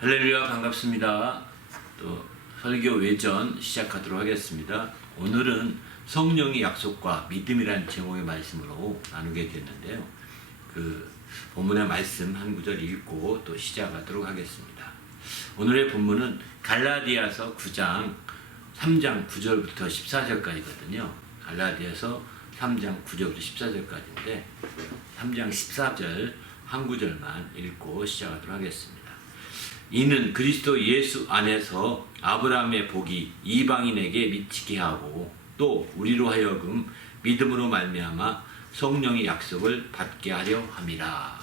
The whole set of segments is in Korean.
할렐루야, 반갑습니다. 또 설교 외전 시작하도록 하겠습니다. 오늘은 성령의 약속과 믿음이라는 제목의 말씀으로 나누게 됐는데요. 그 본문의 말씀 한 구절 읽고 또 시작하도록 하겠습니다. 오늘의 본문은 갈라디아서 9장 3장 9절부터 14절까지거든요. 갈라디아서 3장 9절부터 14절까지인데 3장 14절 한 구절만 읽고 시작하도록 하겠습니다. 이는 그리스도 예수 안에서 아브라함의 복이 이방인에게 미치게 하고 또 우리로 하여금 믿음으로 말미암아 성령의 약속을 받게 하려 함이라.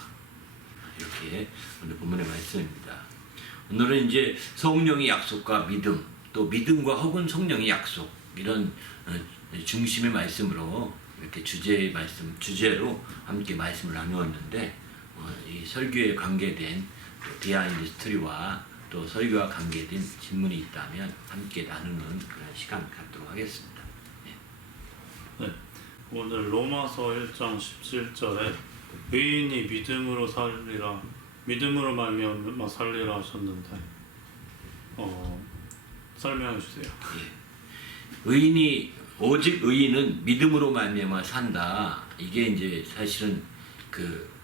이렇게 오늘 본문의 말씀입니다. 오늘은 이제 성령의 약속과 믿음, 또 믿음과 혹은 성령의 약속, 이런 중심의 말씀으로 이렇게 주제로 함께 말씀을 나누었는데, 이 설교에 관계된 비하인드 스토리와 또 설교와 관계된 질문이 있다면 함께 나누는 그런 시간 갖도록 하겠습니다. 네, 오늘 로마서 1장 17절에 의인이 믿음으로 살리라, 믿음으로 말미암아 살리라 하셨는데 설명해 주세요. 오직 의인은 믿음으로 말미암아 산다. 이게 이제 사실은 그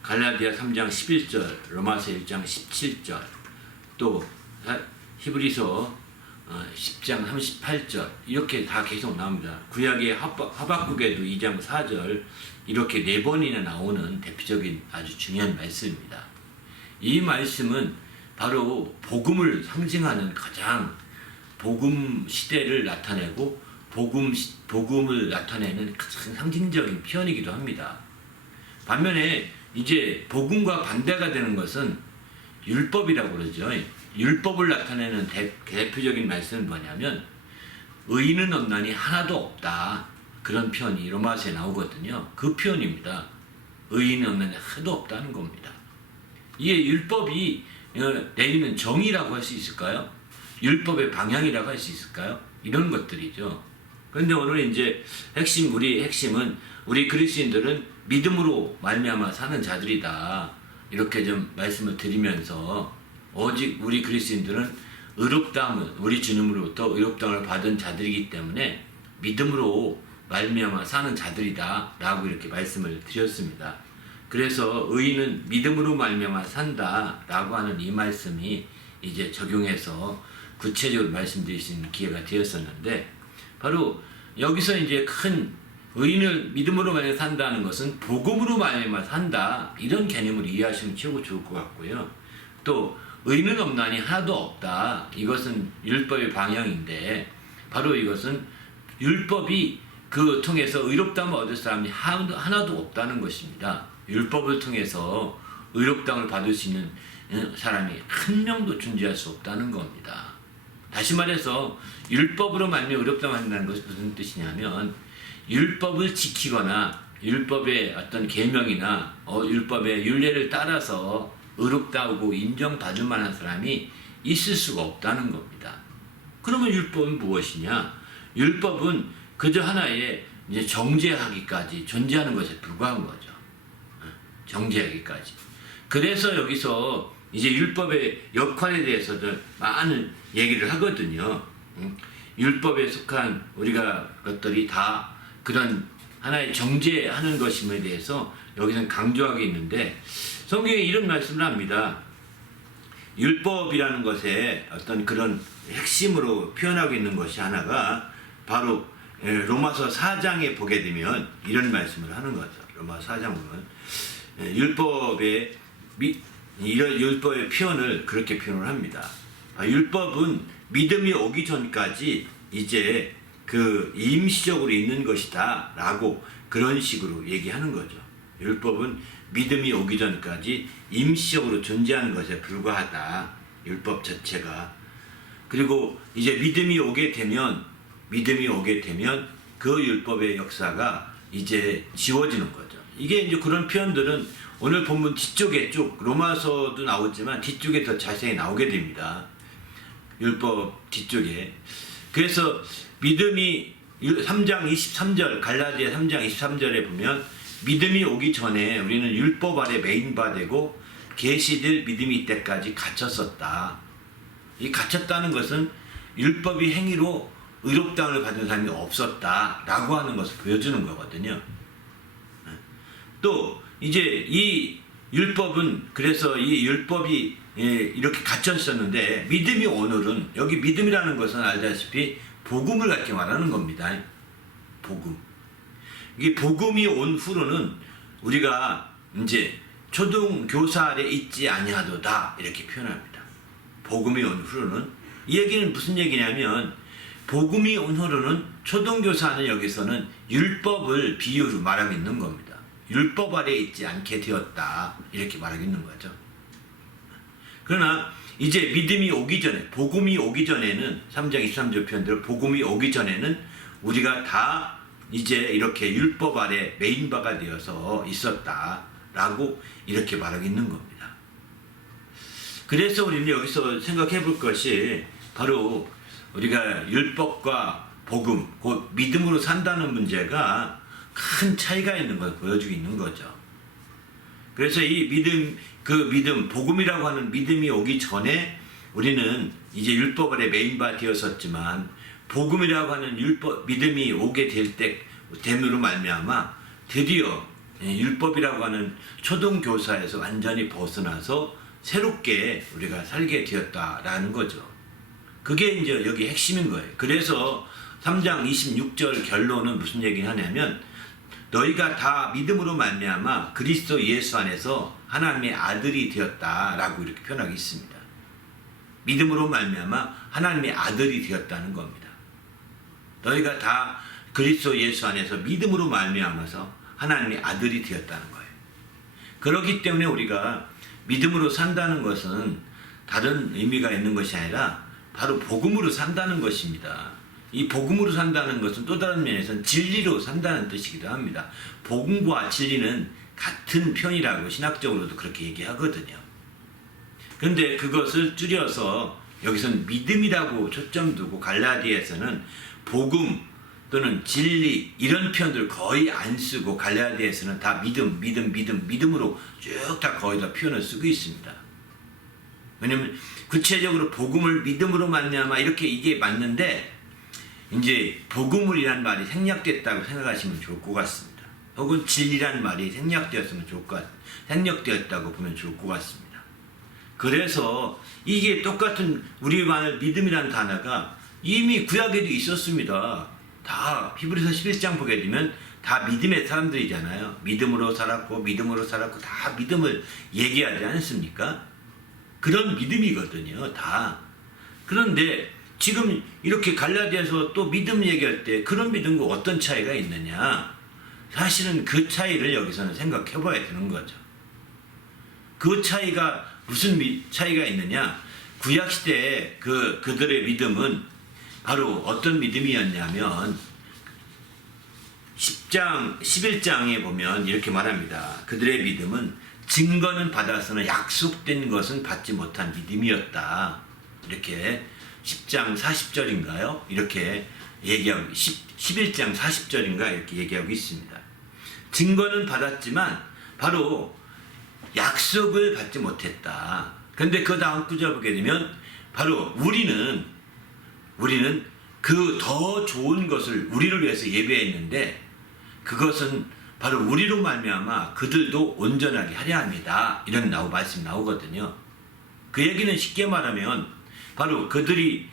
갈라디아 3장 11절, 로마서 1장 17절, 또 히브리서 10장 38절 이렇게 다 계속 나옵니다. 구약의 하박국에도 2장 4절 이렇게 4번이나 나오는 대표적인 아주 중요한 말씀입니다. 이 말씀은 바로 복음을 상징하는 가장 복음 시대를 나타내고 복음을 나타내는 가장 상징적인 표현이기도 합니다. 반면에 이제 복음과 반대가 되는 것은 율법이라고 그러죠. 율법을 나타내는 대표적인 말씀은 뭐냐면 의인은 없나니 하나도 없다. 그런 표현이 로마서에 나오거든요. 그 표현입니다. 의인은 없나니 하나도 없다는 겁니다. 이게 율법이 내리는 정의라고 할 수 있을까요? 율법의 방향이라고 할 수 있을까요? 이런 것들이죠. 그런데 오늘 이제 우리 핵심은 우리 그리스도인들은 믿음으로 말미암아 사는 자들이다. 이렇게 좀 말씀을 드리면서 오직 우리 그리스도인들은 우리 주님으로부터 의롭다함을 받은 자들이기 때문에 믿음으로 말미암아 사는 자들이다. 라고 이렇게 말씀을 드렸습니다. 그래서 의인은 믿음으로 말미암아 산다. 라고 하는 이 말씀이 이제 적용해서 구체적으로 말씀드릴 수 있는 기회가 되었었는데, 바로 여기서 이제 큰 의인을 믿음으로 말미암아 산다는 것은 복음으로 말미암아 산다, 이런 개념을 이해하시면 최고 좋을 것 같고요. 또 의인은 없나니 하나도 없다, 이것은 율법의 방향인데 바로 이것은 율법이 그 통해서 의롭다함을 얻을 사람이 하나도 없다는 것입니다. 율법을 통해서 의롭다함을 받을 수 있는 사람이 한 명도 존재할 수 없다는 겁니다. 다시 말해서 율법으로 말미암아 의롭다함을 받는다는 것이 무슨 뜻이냐면, 율법을 지키거나 율법의 어떤 계명이나 율법의 율례를 따라서 의롭다고 인정받을 만한 사람이 있을 수가 없다는 겁니다. 그러면 율법은 무엇이냐? 율법은 그저 하나의 이제 정죄하기까지 존재하는 것에 불과한 거죠. 정죄하기까지. 그래서 여기서 이제 율법의 역할에 대해서도 많은 얘기를 하거든요. 율법에 속한 것들이 다 그런 하나의 정죄하는 것임에 대해서 여기서는 강조하고 있는데, 성경에 이런 말씀을 합니다. 율법이라는 것에 어떤 그런 핵심으로 표현하고 있는 것이 하나가 바로 로마서 4장에 보게 되면 이런 말씀을 하는 거죠. 로마서 4장 보면 율법의 표현을 그렇게 표현을 합니다. 율법은 믿음이 오기 전까지 이제 그 임시적으로 있는 것이다 라고 그런 식으로 얘기하는 거죠. 율법은 믿음이 오기 전까지 임시적으로 존재하는 것에 불과하다, 율법 자체가. 그리고 이제 믿음이 오게 되면 그 율법의 역사가 이제 지워지는 거죠. 이게 이제 그런 표현들은 오늘 본문 뒤쪽에 쭉 로마서도 나오지만 뒤쪽에 더 자세히 나오게 됩니다. 율법 뒤쪽에. 그래서 믿음이 3장 23절, 갈라디아 3장 23절에 보면 믿음이 오기 전에 우리는 율법 아래 매인바되고 계시될 믿음이 이때까지 갇혔었다. 이 갇혔다는 것은 율법이 행위로 의롭다함을 받은 사람이 없었다라고 하는 것을 보여주는 거거든요. 또 이제 이 율법은 그래서 이 율법이 이렇게 갇혀 있었는데 믿음이 오늘은 여기 믿음이라는 것은 알다시피 복음을 갖게 말하는 겁니다. 복음. 이 복음이 온 후로는 우리가 이제 초등 교사 아래 있지 아니하도다 이렇게 표현합니다. 복음이 온 후로는 이 얘기는 무슨 얘기냐면 복음이 온 후로는 초등 교사는 여기서는 율법을 비유로 말하고 있는 겁니다. 율법 아래 있지 않게 되었다 이렇게 말하고 있는 거죠. 그러나 이제 믿음이 오기 전에 복음이 오기 전에는 3장 23절 표현대로 복음이 오기 전에는 우리가 다 이제 이렇게 율법 아래 메인바가 되어서 있었다라고 이렇게 말하고 있는 겁니다. 그래서 우리는 여기서 생각해 볼 것이 바로 우리가 율법과 복음, 곧 믿음으로 산다는 문제가 큰 차이가 있는 걸 보여주고 있는 거죠. 그래서 이 믿음, 복음이라고 하는 믿음이 오기 전에 우리는 이제 율법 아래 메인바 되었었지만 복음이라고 하는 믿음이 오게 됨으로 말미암아 드디어 율법이라고 하는 초등교사에서 완전히 벗어나서 새롭게 우리가 살게 되었다라는 거죠. 그게 이제 여기 핵심인 거예요. 그래서 3장 26절 결론은 무슨 얘기를 하냐면 너희가 다 믿음으로 말미암아 그리스도 예수 안에서 하나님의 아들이 되었다라고 이렇게 표현하고 있습니다. 믿음으로 말미암아 하나님의 아들이 되었다는 겁니다. 너희가 다 그리스도 예수 안에서 믿음으로 말미암아서 하나님의 아들이 되었다는 거예요. 그렇기 때문에 우리가 믿음으로 산다는 것은 다른 의미가 있는 것이 아니라 바로 복음으로 산다는 것입니다. 이 복음으로 산다는 것은 또 다른 면에서는 진리로 산다는 뜻이기도 합니다. 복음과 진리는 같은 편이라고 신학적으로도 그렇게 얘기하거든요. 그런데 그것을 줄여서 여기서는 믿음이라고 초점 두고 갈라디아에서는 복음 또는 진리 이런 표현들 거의 안 쓰고 갈라디아에서는 다 믿음으로 쭉 다 거의 다 표현을 쓰고 있습니다. 왜냐면 구체적으로 복음을 믿음으로 말미암아 이렇게 이게 맞는데 이제 복음이라는 말이 생략됐다고 생각하시면 좋을 것 같습니다. 혹은 진리라는 말이 생략되었다고 보면 좋을 것 같습니다. 그래서 이게 똑같은 우리말 믿음이라는 단어가 이미 구약에도 있었습니다. 다 히브리서 11장 보게 되면 다 믿음의 사람들이잖아요. 믿음으로 살았고 다 믿음을 얘기하지 않습니까? 그런 믿음이거든요. 다. 그런데 지금 이렇게 갈라디아서 또 믿음 얘기할 때 그런 믿음과 어떤 차이가 있느냐? 사실은 그 차이를 여기서는 생각해 봐야 되는 거죠. 그 차이가 무슨 차이가 있느냐? 구약시대에 그들의 믿음은 바로 어떤 믿음이었냐면 11장에 보면 이렇게 말합니다. 그들의 믿음은 증거는 받았으나 약속된 것은 받지 못한 믿음이었다. 이렇게 10장 40절인가요? 이렇게 얘기하고 11장 40절인가 이렇게 얘기하고 있습니다. 증거는 받았지만 바로 약속을 받지 못했다. 그런데 그 다음 구절 보게 되면 바로 우리는 그 더 좋은 것을 우리를 위해서 예배했는데 그것은 바로 우리로 말미암아 그들도 온전하게 하려 합니다. 이런 말씀 나오거든요. 그 얘기는 쉽게 말하면 바로 그들이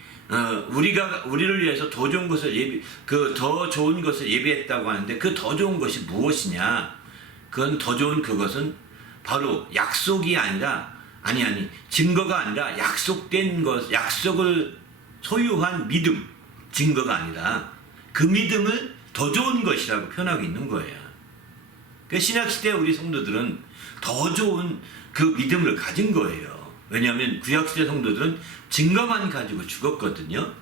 우리를 위해서 더 좋은 것을 더 좋은 것을 예배했다고 하는데 그 더 좋은 것이 무엇이냐? 그건 더 좋은 그것은 바로 약속이 아니라 증거가 아니라 약속된 것, 약속을 소유한 믿음, 증거가 아니라 그 믿음을 더 좋은 것이라고 표현하고 있는 거예요. 그 신약시대 우리 성도들은 더 좋은 그 믿음을 가진 거예요. 왜냐하면 구약시대 성도들은 증거만 가지고 죽었거든요.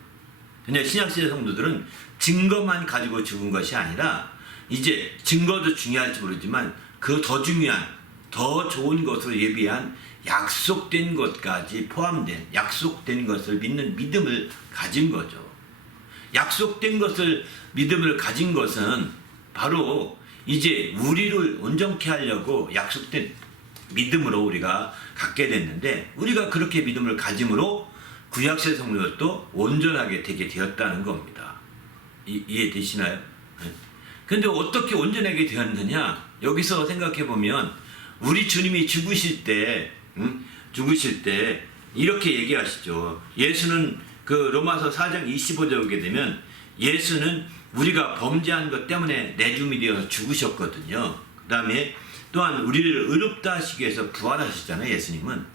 근데 신약시대 성도들은 증거만 가지고 죽은 것이 아니라 이제 증거도 중요할지 모르지만 그 더 중요한 더 좋은 것을 예비한 약속된 것까지 포함된 약속된 것을 믿는 믿음을 가진 거죠. 약속된 것을 믿음을 가진 것은 바로 이제 우리를 온전케 하려고 약속된 믿음으로 우리가 갖게 됐는데 우리가 그렇게 믿음을 가짐으로 구약시대 성도들도 온전하게 되게 되었다는 겁니다. 이해되시나요? 근데 어떻게 온전하게 되었느냐? 여기서 생각해 보면 우리 주님이 죽으실 때 이렇게 얘기하시죠. 예수는 그 로마서 4장 25절에 오게 되면 예수는 우리가 범죄한 것 때문에 내줌이 되어서 죽으셨거든요. 그 다음에 또한 우리를 의롭다 하시기 위해서 부활하셨잖아요. 예수님은.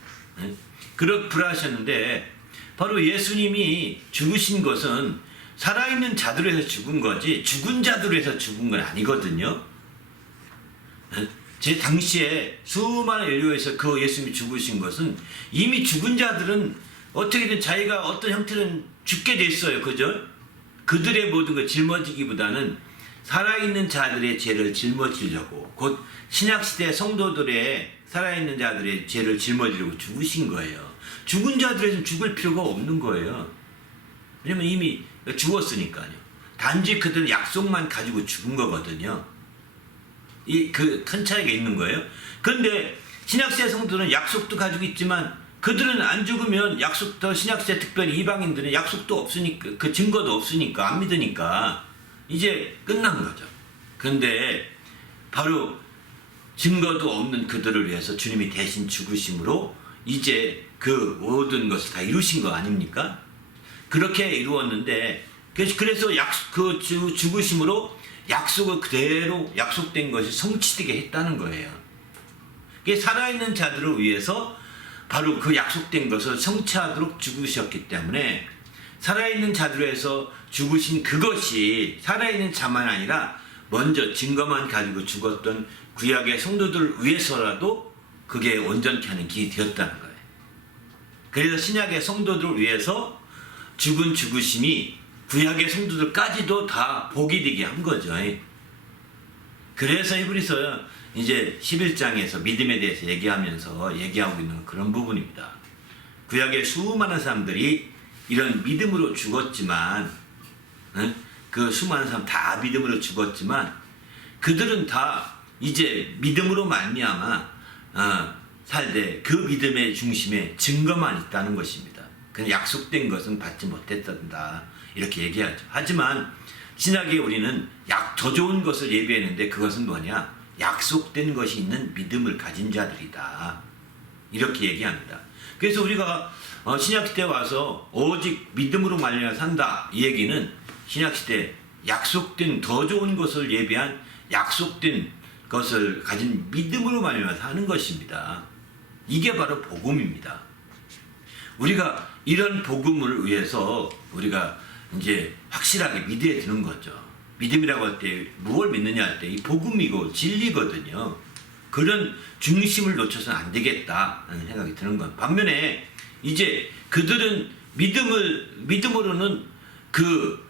그렇게 부활하셨는데 바로 예수님이 죽으신 것은 살아있는 자들로 해서 죽은 거지 죽은 자들로 해서 죽은 건 아니거든요. 제 당시에 수많은 인류에서 그 예수님이 죽으신 것은 이미 죽은 자들은 어떻게든 자기가 어떤 형태는 죽게 됐어요. 그죠? 그들의 모든 걸 짊어지기보다는 살아있는 자들의 죄를 짊어지려고 곧 신약시대 성도들의 살아있는 자들의 죄를 짊어지려고 죽으신 거예요. 죽은 자들에서는 죽을 필요가 없는 거예요. 왜냐면 이미 죽었으니까요. 단지 그들은 약속만 가지고 죽은 거거든요. 그 큰 차이가 있는 거예요. 그런데 신약시대 성도들은 약속도 가지고 있지만 그들은 안 죽으면 약속도 신약시대 특별히 이방인들은 약속도 없으니까 그 증거도 없으니까 안 믿으니까 이제 끝난 거죠. 그런데 바로 증거도 없는 그들을 위해서 주님이 대신 죽으심으로 이제 그 모든 것을 다 이루신 거 아닙니까? 그렇게 이루었는데 그래서 그 죽으심으로 약속을 그대로 약속된 것이 성취되게 했다는 거예요. 그게 살아있는 자들을 위해서 바로 그 약속된 것을 성취하도록 죽으셨기 때문에 살아있는 자들에서 죽으신 그것이 살아있는 자만 아니라 먼저 증거만 가지고 죽었던 구약의 성도들을 위해서라도 그게 온전케 하는 길이 되었다는 거예요. 그래서 신약의 성도들을 위해서 죽은 죽으심이 구약의 성도들까지도 다 복이 되게 한 거죠. 그래서 히브리서 이제 11장에서 믿음에 대해서 얘기하고 있는 그런 부분입니다. 구약의 수많은 사람들이 이런 믿음으로 죽었지만 그 수많은 사람 다 믿음으로 죽었지만 그들은 다 이제 믿음으로 말미암아 살되 그 믿음의 중심에 증거만 있다는 것입니다. 그냥 약속된 것은 받지 못했단다 이렇게 얘기하죠. 하지만 신약에 우리는 더 좋은 것을 예비했는데 그것은 뭐냐? 약속된 것이 있는 믿음을 가진 자들이다 이렇게 얘기합니다. 그래서 우리가 신약시대에 와서 오직 믿음으로 말미암아 산다 이 얘기는 신약시대 약속된 더 좋은 것을 예비한 약속된 것을 가진 믿음으로 말미암아 사는 것입니다. 이게 바로 복음입니다. 우리가 이런 복음을 위해서 우리가 이제 확실하게 믿어야 되는 거죠. 믿음이라고 할 때 무엇을 믿느냐 할 때 이 복음이고 진리거든요. 그런 중심을 놓쳐서는 안 되겠다는 생각이 드는 건 반면에 이제 그들은 믿음으로는 그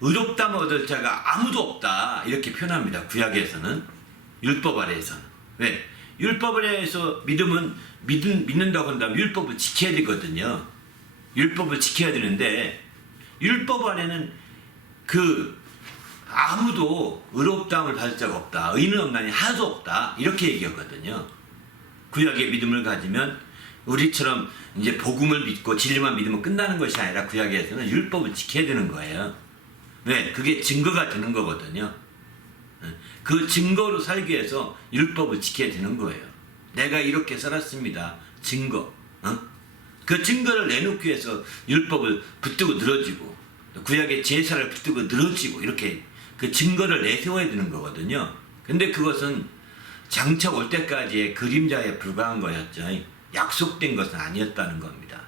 의롭다만 얻을 자가 아무도 없다 이렇게 표현합니다. 구약에서는 율법 아래에서는 왜? 율법 아래에서 믿는다고 한다면 율법을 지켜야 되거든요. 율법을 지켜야 되는데 율법 안에는 그 아무도 의롭다함을 받을 자가 없다. 의는 없나니 하나도 없다. 이렇게 얘기하거든요. 구약의 믿음을 가지면 우리처럼 이제 복음을 믿고 진리만 믿으면 끝나는 것이 아니라 구약에서는 율법을 지켜야 되는 거예요. 왜? 그게 증거가 되는 거거든요. 그 증거로 살기 위해서 율법을 지켜야 되는 거예요. 내가 이렇게 살았습니다. 증거. 그 증거를 내놓기 위해서 율법을 붙들고 늘어지고 구약의 제사를 붙들고 늘어지고 이렇게 그 증거를 내세워야 되는 거거든요. 근데 그것은 장차 올 때까지의 그림자에 불과한 거였죠. 약속된 것은 아니었다는 겁니다.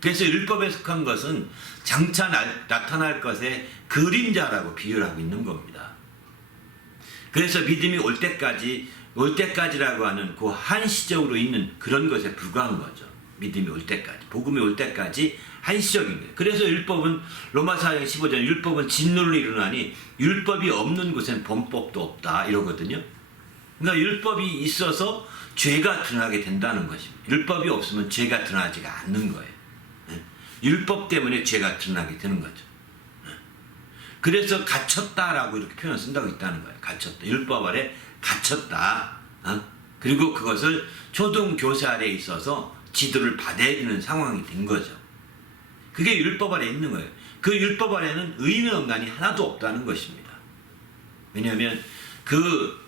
그래서 율법에 속한 것은 장차 나타날 것의 그림자라고 비유를 하고 있는 겁니다. 그래서 믿음이 올 때까지라고 하는 그 한시적으로 있는 그런 것에 불과한 거죠. 믿음이 올 때까지, 복음이 올 때까지 한시적인 거예요. 그래서 율법은 로마서 4장 15절 율법은 진노를 이루나니 율법이 없는 곳엔 범법도 없다 이러거든요. 그러니까 율법이 있어서 죄가 드러나게 된다는 것입니다. 율법이 없으면 죄가 드러나지가 않는 거예요. 율법 때문에 죄가 드러나게 되는 거죠. 그래서 갇혔다라고 이렇게 표현을 쓴다고 있다는 거예요. 갇혔다. 율법 아래 갇혔다. 그리고 그것을 초등 교사 아래에 있어서 지도를 받아야 되는 상황이 된 거죠. 그게 율법 아래에 있는 거예요. 그 율법 아래에는 의인의 언간이 하나도 없다는 것입니다. 왜냐하면 그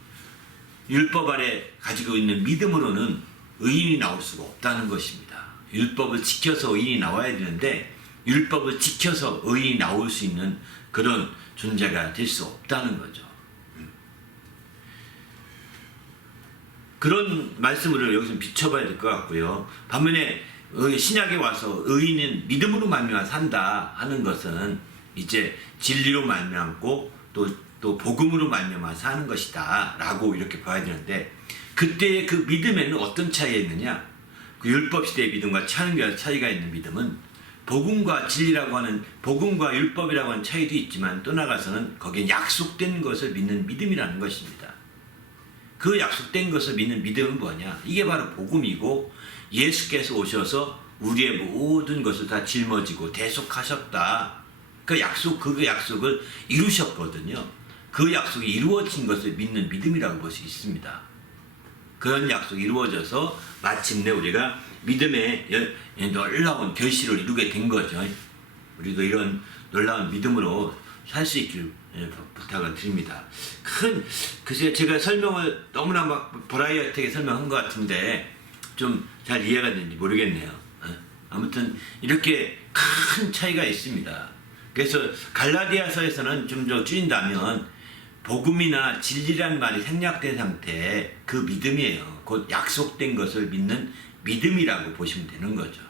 율법 아래 가지고 있는 믿음으로는 의인이 나올 수가 없다는 것입니다. 율법을 지켜서 의인이 나와야 되는데 율법을 지켜서 의인이 나올 수 있는 그런 존재가 될 수 없다는 거죠. 그런 말씀으로 여기서 비춰봐야 될 것 같고요. 반면에 신약에 와서 의인은 믿음으로 말미암아 산다 하는 것은 이제 진리로 말미암고 또 복음으로 말미암아 사는 것이다 라고 이렇게 봐야 되는데, 그때의 그 믿음에는 어떤 차이가 있느냐, 그 율법 시대의 믿음과 차이가 있는 믿음은 복음과 진리라고 하는, 복음과 율법이라고 하는 차이도 있지만 또 나가서는 거기에 약속된 것을 믿는 믿음이라는 것입니다. 그 약속된 것을 믿는 믿음은 뭐냐, 이게 바로 복음이고, 예수께서 오셔서 우리의 모든 것을 다 짊어지고 대속하셨다. 그 약속을 이루셨거든요. 그 약속이 이루어진 것을 믿는 믿음이라고 볼 수 있습니다. 그런 약속이 이루어져서 마침내 우리가 믿음의 놀라운 결실을 이루게 된 거죠. 우리도 이런 놀라운 믿음으로 살 수 있길 부탁을 드립니다. 글쎄 제가 설명을 너무나 막 버라이어티하게 설명한 것 같은데 좀 잘 이해가 되는지 모르겠네요. 아무튼 이렇게 큰 차이가 있습니다. 그래서 갈라디아서에서는 좀 더 줄인다면 복음이나 진리란 말이 생략된 상태의 그 믿음이에요. 곧 약속된 것을 믿는 믿음이라고 보시면 되는 거죠.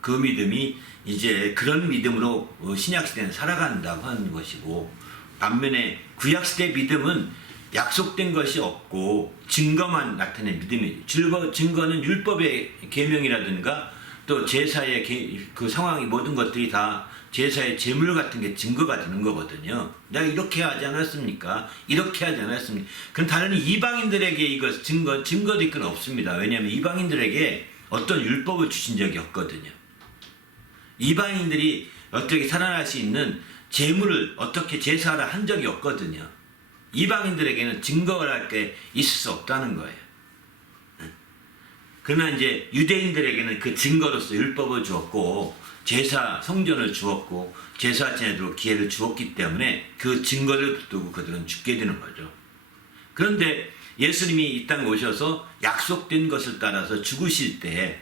그 믿음이 이제 그런 믿음으로 신약시대는 살아간다고 하는 것이고, 반면에 구약시대 믿음은 약속된 것이 없고 증거만 나타낸 믿음이에요. 증거는 율법의 계명이라든가 또 제사의 그 상황이, 모든 것들이 다 제사의 제물 같은 게 증거가 되는 거거든요. 내가 이렇게 하지 않았습니까? 이렇게 하지 않았습니까? 그럼 다른 이방인들에게 이것 증거도 있건 없습니다. 왜냐하면 이방인들에게 어떤 율법을 주신 적이 없거든요. 이방인들이 어떻게 살아날 수 있는 제물을 어떻게 제사를 한 적이 없거든요. 이방인들에게는 증거를 할 게 있을 수 없다는 거예요. 그러나 이제 유대인들에게는 그 증거로서 율법을 주었고 제사 성전을 주었고 제사 지내도록 기회를 주었기 때문에 그 증거를 붙들고 그들은 죽게 되는 거죠. 그런데 예수님이 이 땅에 오셔서 약속된 것을 따라서 죽으실 때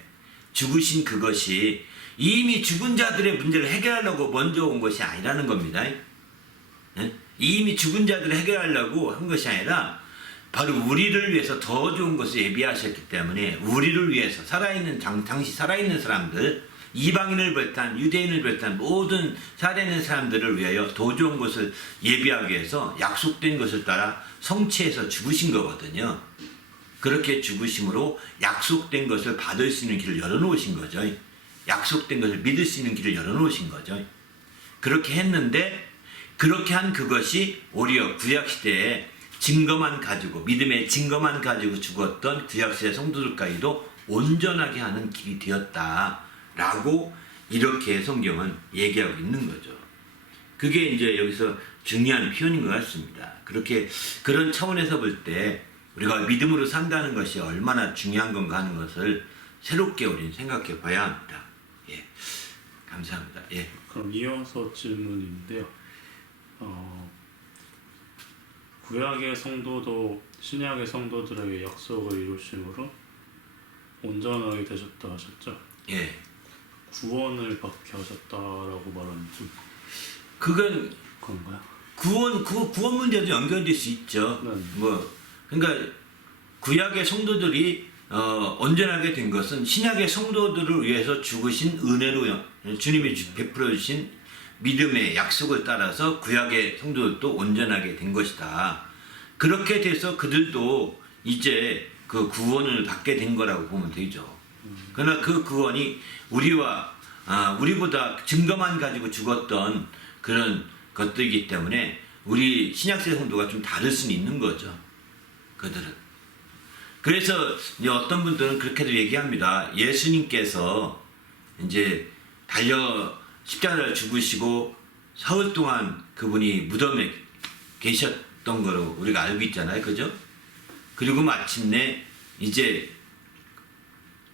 죽으신 그것이 이미 죽은 자들의 문제를 해결하려고 먼저 온 것이 아니라는 겁니다. 이미 죽은 자들을 해결하려고 한 것이 아니라 바로 우리를 위해서 더 좋은 것을 예비하셨기 때문에 우리를 위해서 당시 살아있는 사람들, 이방인을 비롯한 유대인을 비롯한 모든 살아있는 사람들을 위하여 더 좋은 것을 예비하기 위해서 약속된 것을 따라 성취해서 죽으신 거거든요. 그렇게 죽으심으로 약속된 것을 받을 수 있는 길을 열어놓으신 거죠. 약속된 것을 믿을 수 있는 길을 열어놓으신 거죠. 그렇게 했는데 그렇게 한 그것이 오히려 구약시대에 증거만 가지고, 믿음의 증거만 가지고 죽었던 구약시대 성도들까지도 온전하게 하는 길이 되었다라고 이렇게 성경은 얘기하고 있는 거죠. 그게 이제 여기서 중요한 표현인 것 같습니다. 그런 차원에서 볼 때 우리가 믿음으로 산다는 것이 얼마나 중요한 건가 하는 것을 새롭게 우리는 생각해 봐야 합니다. 예, 감사합니다. 예. 그럼 이어서 질문인데요. 구약의 성도도 신약의 성도들에게 약속을 이루심으로 온전하게 되셨다 하셨죠? 예. 구원을 받게 하셨다라고 말하는 그건 건가요? 구원 문제도 연결될 수 있죠. 네. 그러니까 구약의 성도들이 온전하게 된 것은 신약의 성도들을 위해서 죽으신 은혜로 주님이 베풀어 주신 믿음의 약속을 따라서 구약의 성도들도 온전하게 된 것이다. 그렇게 돼서 그들도 이제 그 구원을 받게 된 거라고 보면 되죠. 그러나 그 구원이 우리보다 증거만 가지고 죽었던 그런 것들이기 때문에 우리 신약세 성도가 좀 다를 수는 있는 거죠. 그들은. 그래서 이제 어떤 분들은 그렇게도 얘기합니다. 예수님께서 이제 십자가를 죽으시고 사흘 동안 그분이 무덤에 계셨던 거로 우리가 알고 있잖아요. 그죠? 그리고 마침내 이제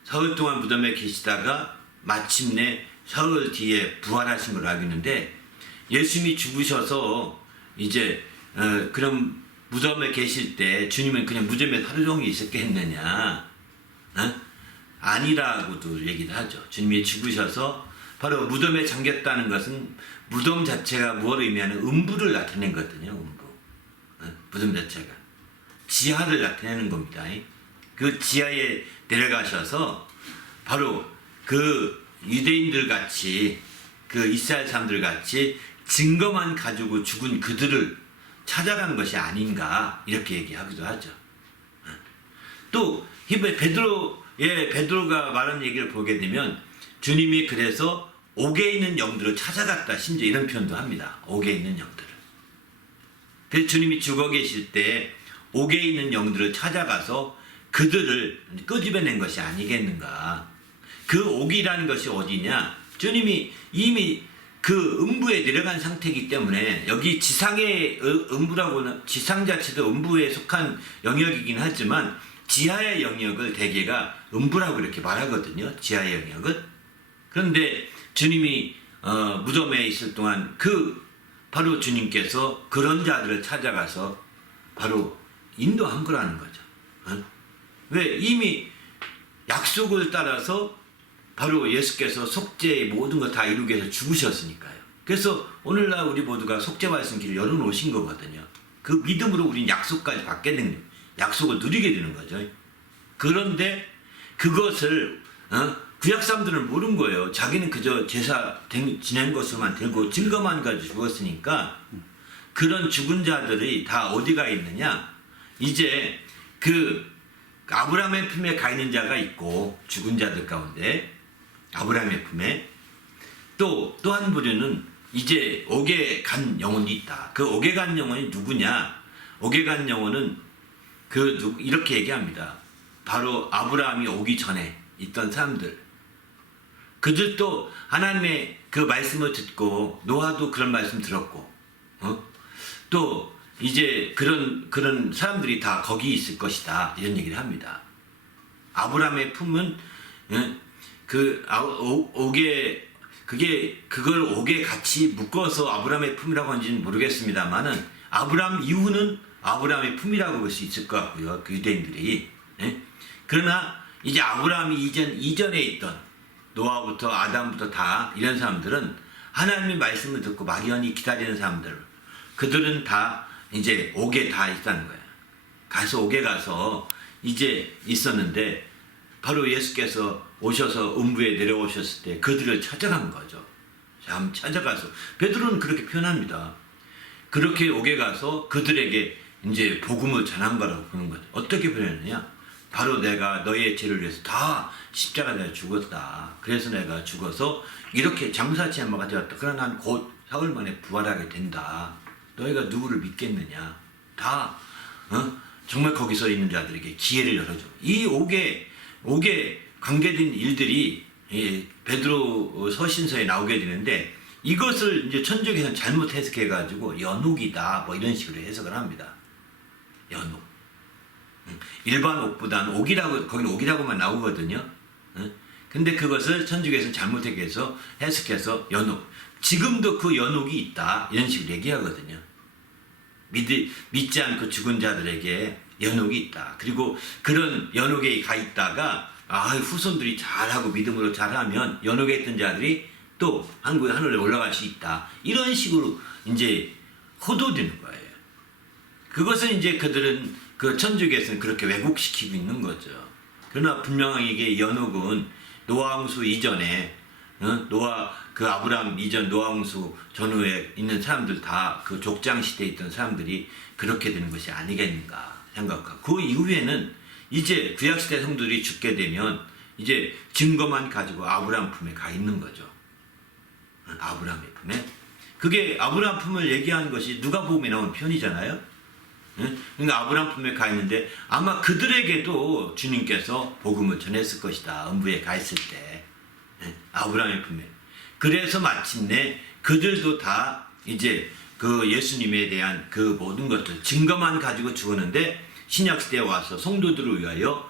사흘 동안 무덤에 계시다가 마침내 사흘 뒤에 부활하신 걸로 알고 있는데, 예수님이 죽으셔서 이제 그럼 무덤에 계실 때 주님은 그냥 무덤에 하루 종일 있었겠느냐? 아니라고도 얘기를 하죠. 주님이 죽으셔서 바로 무덤에 잠겼다는 것은 무덤 자체가 무엇을 의미하는 음부를 나타낸 거거든요. 음부. 무덤 자체가 지하를 나타내는 겁니다. 그 지하에 내려가셔서 바로 그 유대인들 같이, 그 이스라엘 사람들 같이 증거만 가지고 죽은 그들을 찾아간 것이 아닌가, 이렇게 얘기하기도 하죠. 또 베드로가 말한 얘기를 보게 되면 주님이 그래서 옥에 있는 영들을 찾아갔다, 심지어 이런 표현도 합니다. 옥에 있는 영들을. 그래서 주님이 죽어 계실 때 옥에 있는 영들을 찾아가서 그들을 끄집어낸 것이 아니겠는가. 그 옥이라는 것이 어디냐? 주님이 이미 그 음부에 내려간 상태이기 때문에, 여기 지상의 음부라고는, 지상 자체도 음부에 속한 영역이긴 하지만 지하의 영역을 대개가 음부라고 이렇게 말하거든요. 지하의 영역은. 그런데 주님이 무덤에 있을 동안 바로 주님께서 그런 자들을 찾아가서 바로 인도한 거라는 거죠. 왜? 이미 약속을 따라서 바로 예수께서 속죄의 모든 걸 다 이루기 위해서 죽으셨으니까요. 그래서 오늘날 우리 모두가 속죄 받을 길을 열어놓으신 거거든요. 그 믿음으로 우리는 약속까지 받게 되는, 약속을 누리게 되는 거죠. 그런데 그것을 구약 사람들은 모르는 거예요. 자기는 그저 제사 지낸 것으로만 들고 증거만 가지고 죽었으니까. 그런 죽은 자들이 다 어디가 있느냐? 이제 그 아브라함의 품에 가 있는 자가 있고, 죽은 자들 가운데 아브라함의 품에, 또 한 부류는 이제 옥에 간 영혼이 있다. 그 옥에 간 영혼이 누구냐? 옥에 간 영혼은 이렇게 얘기합니다. 바로 아브라함이 오기 전에 있던 사람들. 그들도 하나님의 그 말씀을 듣고, 노아도 그런 말씀 들었고, 또 이제 그런 사람들이 다 거기 있을 것이다, 이런 얘기를 합니다. 아브라함의 품은 그걸 옥에 같이 묶어서 아브라함의 품이라고 하는지는 모르겠습니다만은, 아브라함 이후는 아브라함의 품이라고 볼 수 있을 것 같고요, 그 유대인들이. 그러나 이제 아브라함이 이전에 있던 노아부터 아담부터 다 이런 사람들은 하나님의 말씀을 듣고 막연히 기다리는 사람들, 그들은 다 이제 옥에 다 있다는 거예요. 옥에 가서 이제 있었는데, 바로 예수께서 오셔서 음부에 내려오셨을 때 그들을 찾아간 거죠. 참 찾아가서, 베드로는 그렇게 표현합니다. 그렇게 옥에 가서 그들에게 이제 복음을 전한 거라고 보는 거죠. 어떻게 표현하느냐? 바로 내가 너희의 죄를 위해서 다 십자가에 죽었다. 그래서 내가 죽어서 이렇게 장사치 한마가 되었다. 그러나 난 곧 사흘 만에 부활하게 된다. 너희가 누구를 믿겠느냐? 다 정말 거기서 있는 자들에게 기회를 열어줘. 이 옥에 관계된 일들이 베드로 서신서에 나오게 되는데, 이것을 이제 천주교에서는 잘못 해석해가지고 연옥이다, 뭐 이런 식으로 해석을 합니다. 연옥. 일반 옥보다는 거기는 옥이라고만 나오거든요. 근데 그것을 천주교에서는 잘못 해석해서 연옥. 지금도 그 연옥이 있다, 이런 식으로 얘기하거든요. 믿지 않고 죽은 자들에게 연옥이 있다. 그리고 그런 연옥에 가 있다가 후손들이 잘하고 믿음으로 잘하면 연옥에 있던 자들이 또 하늘에 올라갈 수 있다. 이런 식으로 이제 호도되는 거예요. 그것은 이제 그들은 그 천주교에서는 그렇게 왜곡시키고 있는 거죠. 그러나 분명하게 연옥은 노아홍수 이전에, 아브라함 이전 노아홍수 전후에 있는 사람들 다 그 족장 시대에 있던 사람들이 그렇게 되는 것이 아니겠는가 생각하고, 그 이후에는 이제 구약시대 성도들이 죽게 되면 이제 증거만 가지고 아브라함 품에 가 있는 거죠. 아브라함의 품에. 그게 아브라함 품을 얘기하는 것이 누가복음에 나온 편이잖아요. 그러니까 아브라함 품에 가 있는데 아마 그들에게도 주님께서 복음을 전했을 것이다. 음부에 가 있을 때. 아브라함의 품에. 그래서 마침내 그들도 다 이제 그 예수님에 대한 그 모든 것들 증거만 가지고 죽었는데, 신약시대에 와서 성도들을 위하여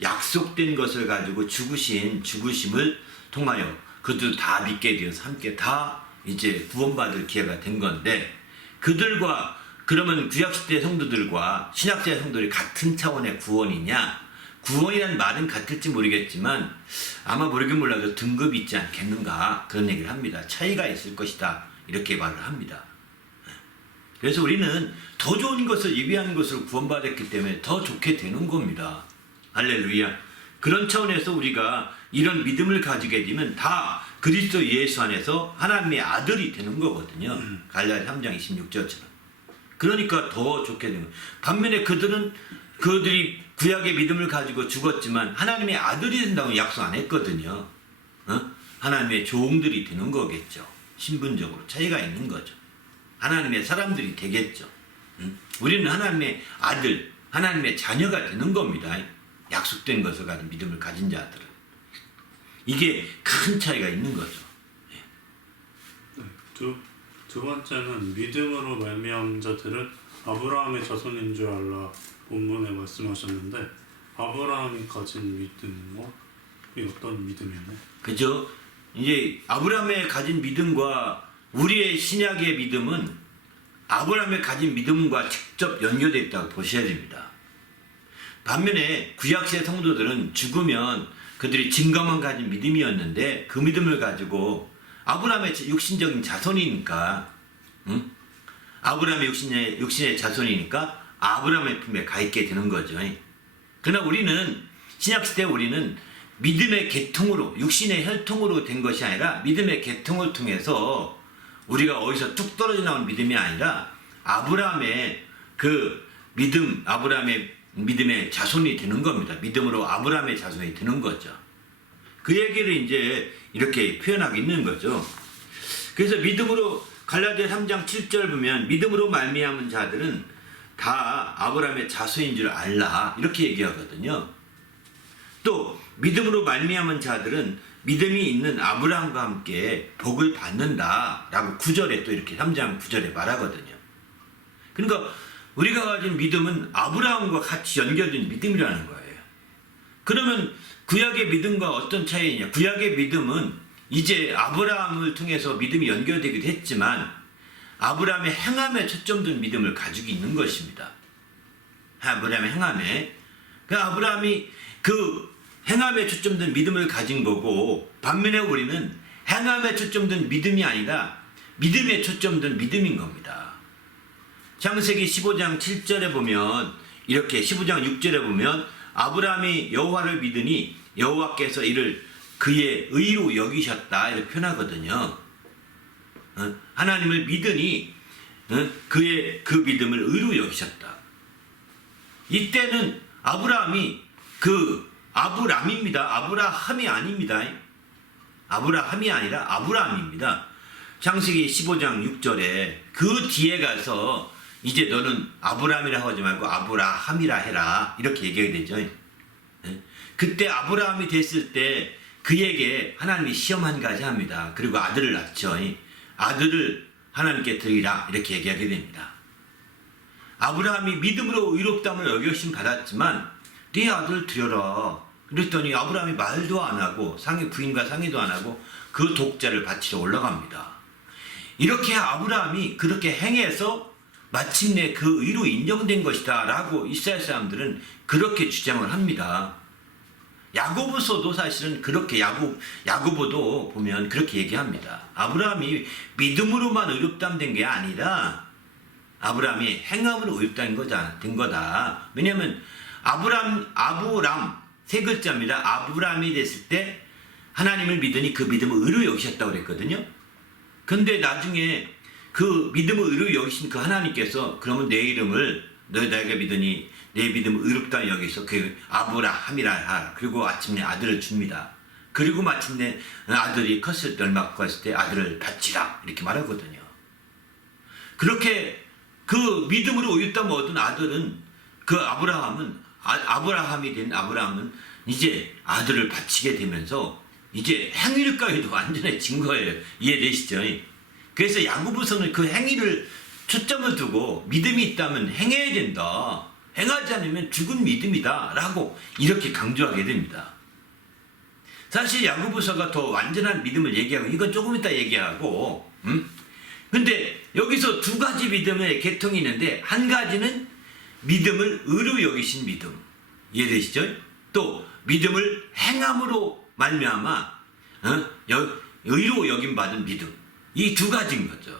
약속된 것을 가지고 죽으심을 통하여 그들도 다 믿게 되어서 함께 다 이제 구원받을 기회가 된 건데, 그들과 그러면 구약시대 성도들과 신약시대 성도들이 같은 차원의 구원이냐? 구원이라는 말은 같을지 모르겠지만 아마 모르긴 몰라도 등급이 있지 않겠는가, 그런 얘기를 합니다. 차이가 있을 것이다, 이렇게 말을 합니다. 그래서 우리는 더 좋은 것을 예비하는 것으로 구원받았기 때문에 더 좋게 되는 겁니다. 할렐루야. 그런 차원에서 우리가 이런 믿음을 가지게 되면 다 그리스도 예수 안에서 하나님의 아들이 되는 거거든요. 갈라디아 3장 26절처럼. 그러니까 더 좋게 되는 거예요. 반면에 그들이 구약의 믿음을 가지고 죽었지만 하나님의 아들이 된다고 약속 안 했거든요. 하나님의 종들이 되는 거겠죠. 신분적으로 차이가 있는 거죠. 하나님의 사람들이 되겠죠. 우리는 하나님의 아들, 하나님의 자녀가 되는 겁니다. 약속된 것을 가진 믿음을 가진 자들은. 이게 큰 차이가 있는 거죠. 네, 두 번째는 믿음으로 말미암은 자들은 아브라함의 자손인 줄 알라, 본문에 말씀하셨는데 아브라함이 가진 믿음은 어떤 믿음이었나요? 그죠? 이제 아브라함의 가진 믿음과 우리의 신약의 믿음은 아브라함의 가진 믿음과 직접 연결되어 있다고 보셔야 됩니다. 반면에 구약시대 성도들은 죽으면 그들이 증거만 가진 믿음이었는데, 그 믿음을 가지고 아브라함의 육신적인 자손이니까, 아브라함의 육신의 자손이니까 아브라함의 품에 가 있게 되는 거죠. 그러나 우리는 신약시대 우리는 믿음의 계통으로, 육신의 혈통으로 된 것이 아니라 믿음의 계통을 통해서 우리가 어디서 뚝 떨어져 나온 믿음이 아니라 아브라함의 그 믿음, 아브라함의 믿음의 자손이 되는 겁니다. 믿음으로 아브라함의 자손이 되는 거죠. 그 얘기를 이제 이렇게 표현하고 있는 거죠. 그래서 믿음으로 갈라디아 3장 7절 보면 믿음으로 말미암은 자들은 다 아브라함의 자손인 줄 알라, 이렇게 얘기하거든요. 또 믿음으로 말미암은 자들은 믿음이 있는 아브라함과 함께 복을 받는다라고 9절에 또 이렇게 3장 9절에 말하거든요. 그러니까 우리가 가진 믿음은 아브라함과 같이 연결된 믿음이라는 거예요. 그러면 구약의 믿음과 어떤 차이냐? 구약의 믿음은 이제 아브라함을 통해서 믿음이 연결되기도 했지만 아브라함의 행함에 초점된 믿음을 가지고 있는 것입니다. 아브라함의 행함에. 아브라함이 그 행함에 초점된 믿음을 가진 거고, 반면에 우리는 행함에 초점된 믿음이 아니라 믿음에 초점된 믿음인 겁니다. 창세기 15장 7절에 보면, 이렇게 15장 6절에 보면 아브라함이 여호와를 믿으니 여호와께서 이를 그의 의로 여기셨다, 이렇게 표현하거든요. 하나님을 믿으니 그의 그 믿음을 의로 여기셨다. 이때는 아브라함이 아브람입니다. 아브라함이 아닙니다. 아브라함이 아니라 아브라함입니다. 창세기 15장 6절에 그 뒤에 가서 이제 너는 아브라함이라 하지 말고 아브라함이라 해라, 이렇게 얘기가 되죠. 그때 아브라함이 됐을 때 그에게 하나님이 시험 한 가지 합니다. 그리고 아들을 낳죠. 아들을 하나님께 드리라, 이렇게 얘기하게 됩니다. 아브라함이 믿음으로 의롭다함을 여겨심 받았지만 네 아들 드려라. 그랬더니 아브라함이 말도 안 하고 부인과 상의도 안 하고 그 독자를 바치러 올라갑니다. 이렇게 아브라함이 그렇게 행해서 마침내 그 의로 인정된 것이다 라고 이스라엘 사람들은 그렇게 주장을 합니다. 야고보서도 사실은 그렇게 야고보도 보면 그렇게 얘기합니다. 아브라함이 믿음으로만 의롭다함 된 게 아니라 아브라함이 행함으로 의롭다함 된 거다. 왜냐하면 아브람 세 글자입니다. 아브라함이 됐을 때 하나님을 믿으니 그 믿음을 의로 여기셨다고 그랬거든요. 근데 나중에 그 믿음을 의로 여기신 그 하나님께서 그러면 내 이름을 너희가 믿으니 내 믿음을 의롭다 여기서 그 아브라함이라 하라. 그리고 아침에 아들을 줍니다. 그리고 마침내 아들이 컸을 때, 얼마 컸을 때 아들을 바치라, 이렇게 말하거든요. 그렇게 그 믿음으로 의롭다함을 얻은 아들은, 그 아브라함이 된 아브라함은 이제 아들을 바치게 되면서 이제 행위를까지도 완전해진 거예요. 이해되시죠? 그래서 야고보서는 그 행위를 초점을 두고 믿음이 있다면 행해야 된다. 행하지 않으면 죽은 믿음이다 라고 이렇게 강조하게 됩니다. 사실 야고보서가 더 완전한 믿음을 얘기하고 이건 조금 이따 얘기하고 근데 여기서 두 가지 믿음의 계통이 있는데 한 가지는 믿음을 의로 여기신 믿음 이해되시죠? 또 믿음을 행함으로 말미암아 의로 여김 받은 믿음 이 두 가지인 거죠.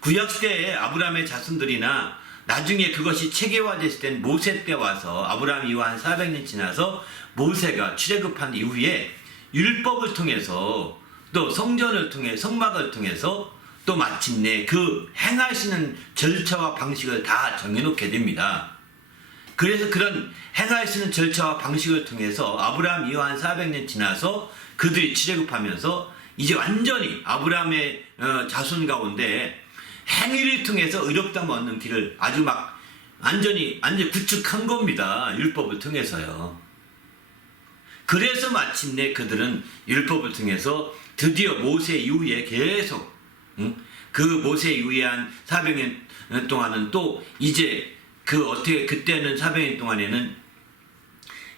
구약시대에 아브라함의 자손들이나 나중에 그것이 체계화됐을 땐 모세 때 와서 아브라함 이후 한 400년 지나서 모세가 출애굽한 이후에 율법을 통해서 또 성전을 통해 성막을 통해서 또 마침내 그 행하시는 절차와 방식을 다 정해놓게 됩니다. 그래서 그런 행하시는 절차와 방식을 통해서 아브라함 이후 한 400년 지나서 그들이 출애굽하면서 이제 완전히 아브라함의 자손 가운데 행위를 통해서 의롭다함 얻는 길을 아주 막 완전히 구축한 겁니다. 율법을 통해서요. 그래서 마침내 그들은 율법을 통해서 드디어 모세 이후에 계속 그 모세 이후에 한 400년 동안은 또 이제 그때는 400년 동안에는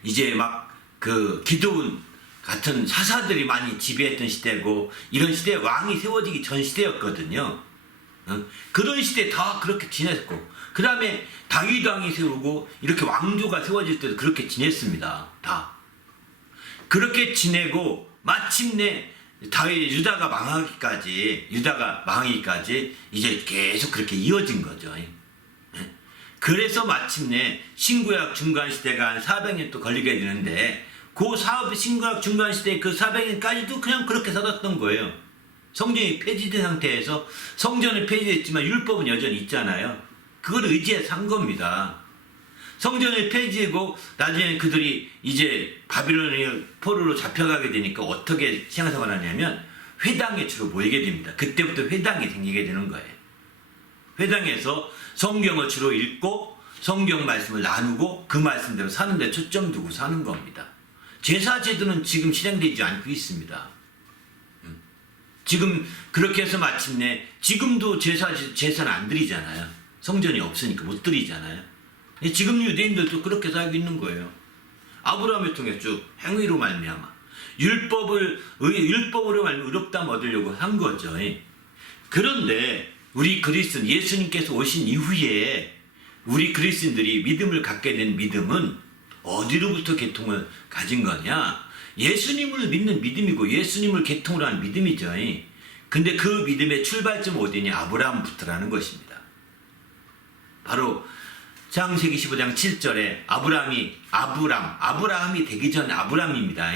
이제 막 그 기드온 같은 사사들이 많이 지배했던 시대고 이런 시대에 왕이 세워지기 전 시대였거든요. 그런 시대에 다 그렇게 지냈고 그 다음에 다윗 왕이 세우고 이렇게 왕조가 세워질 때도 그렇게 지냈습니다. 다 그렇게 지내고 마침내 유다가 망하기까지 이제 계속 그렇게 이어진 거죠. 그래서 마침내 신구약 중간시대가 한 400년 또 걸리게 되는데 신구약 중간시대 그 400년까지도 그냥 그렇게 살았던 거예요. 성전이 폐지된 상태에서 성전은 폐지됐지만 율법은 여전히 있잖아요. 그걸 의지해서 산 겁니다. 성전을 폐지하고 나중에 그들이 이제 바빌로니아 포로로 잡혀가게 되니까 어떻게 신앙생활을 하냐면 회당에 주로 모이게 됩니다. 그때부터 회당이 생기게 되는 거예요. 회당에서 성경을 주로 읽고 성경 말씀을 나누고 그 말씀대로 사는 데 초점 두고 사는 겁니다. 제사 제도는 지금 실행되지 않고 있습니다. 지금 그렇게 해서 마침내 지금도 제사는 안 드리잖아요. 성전이 없으니까 못 드리잖아요. 지금 유대인들도 그렇게 살고 있는 거예요. 아브라함을 통해 쭉 행위로 말미암아 율법으로 말미암아 의롭다함 얻으려고 한 거죠. 그런데 우리 그리스도인 예수님께서 오신 이후에 우리 그리스도인들이 믿음을 갖게 된 믿음은 어디로부터 계통을 가진 거냐? 예수님을 믿는 믿음이고 예수님을 계통으로 한 믿음이죠. 근데 그 믿음의 출발점 어디냐? 아브라함부터라는 것입니다. 바로 창세기 15장 7절에 아브라함이 되기 전 아브라함입니다.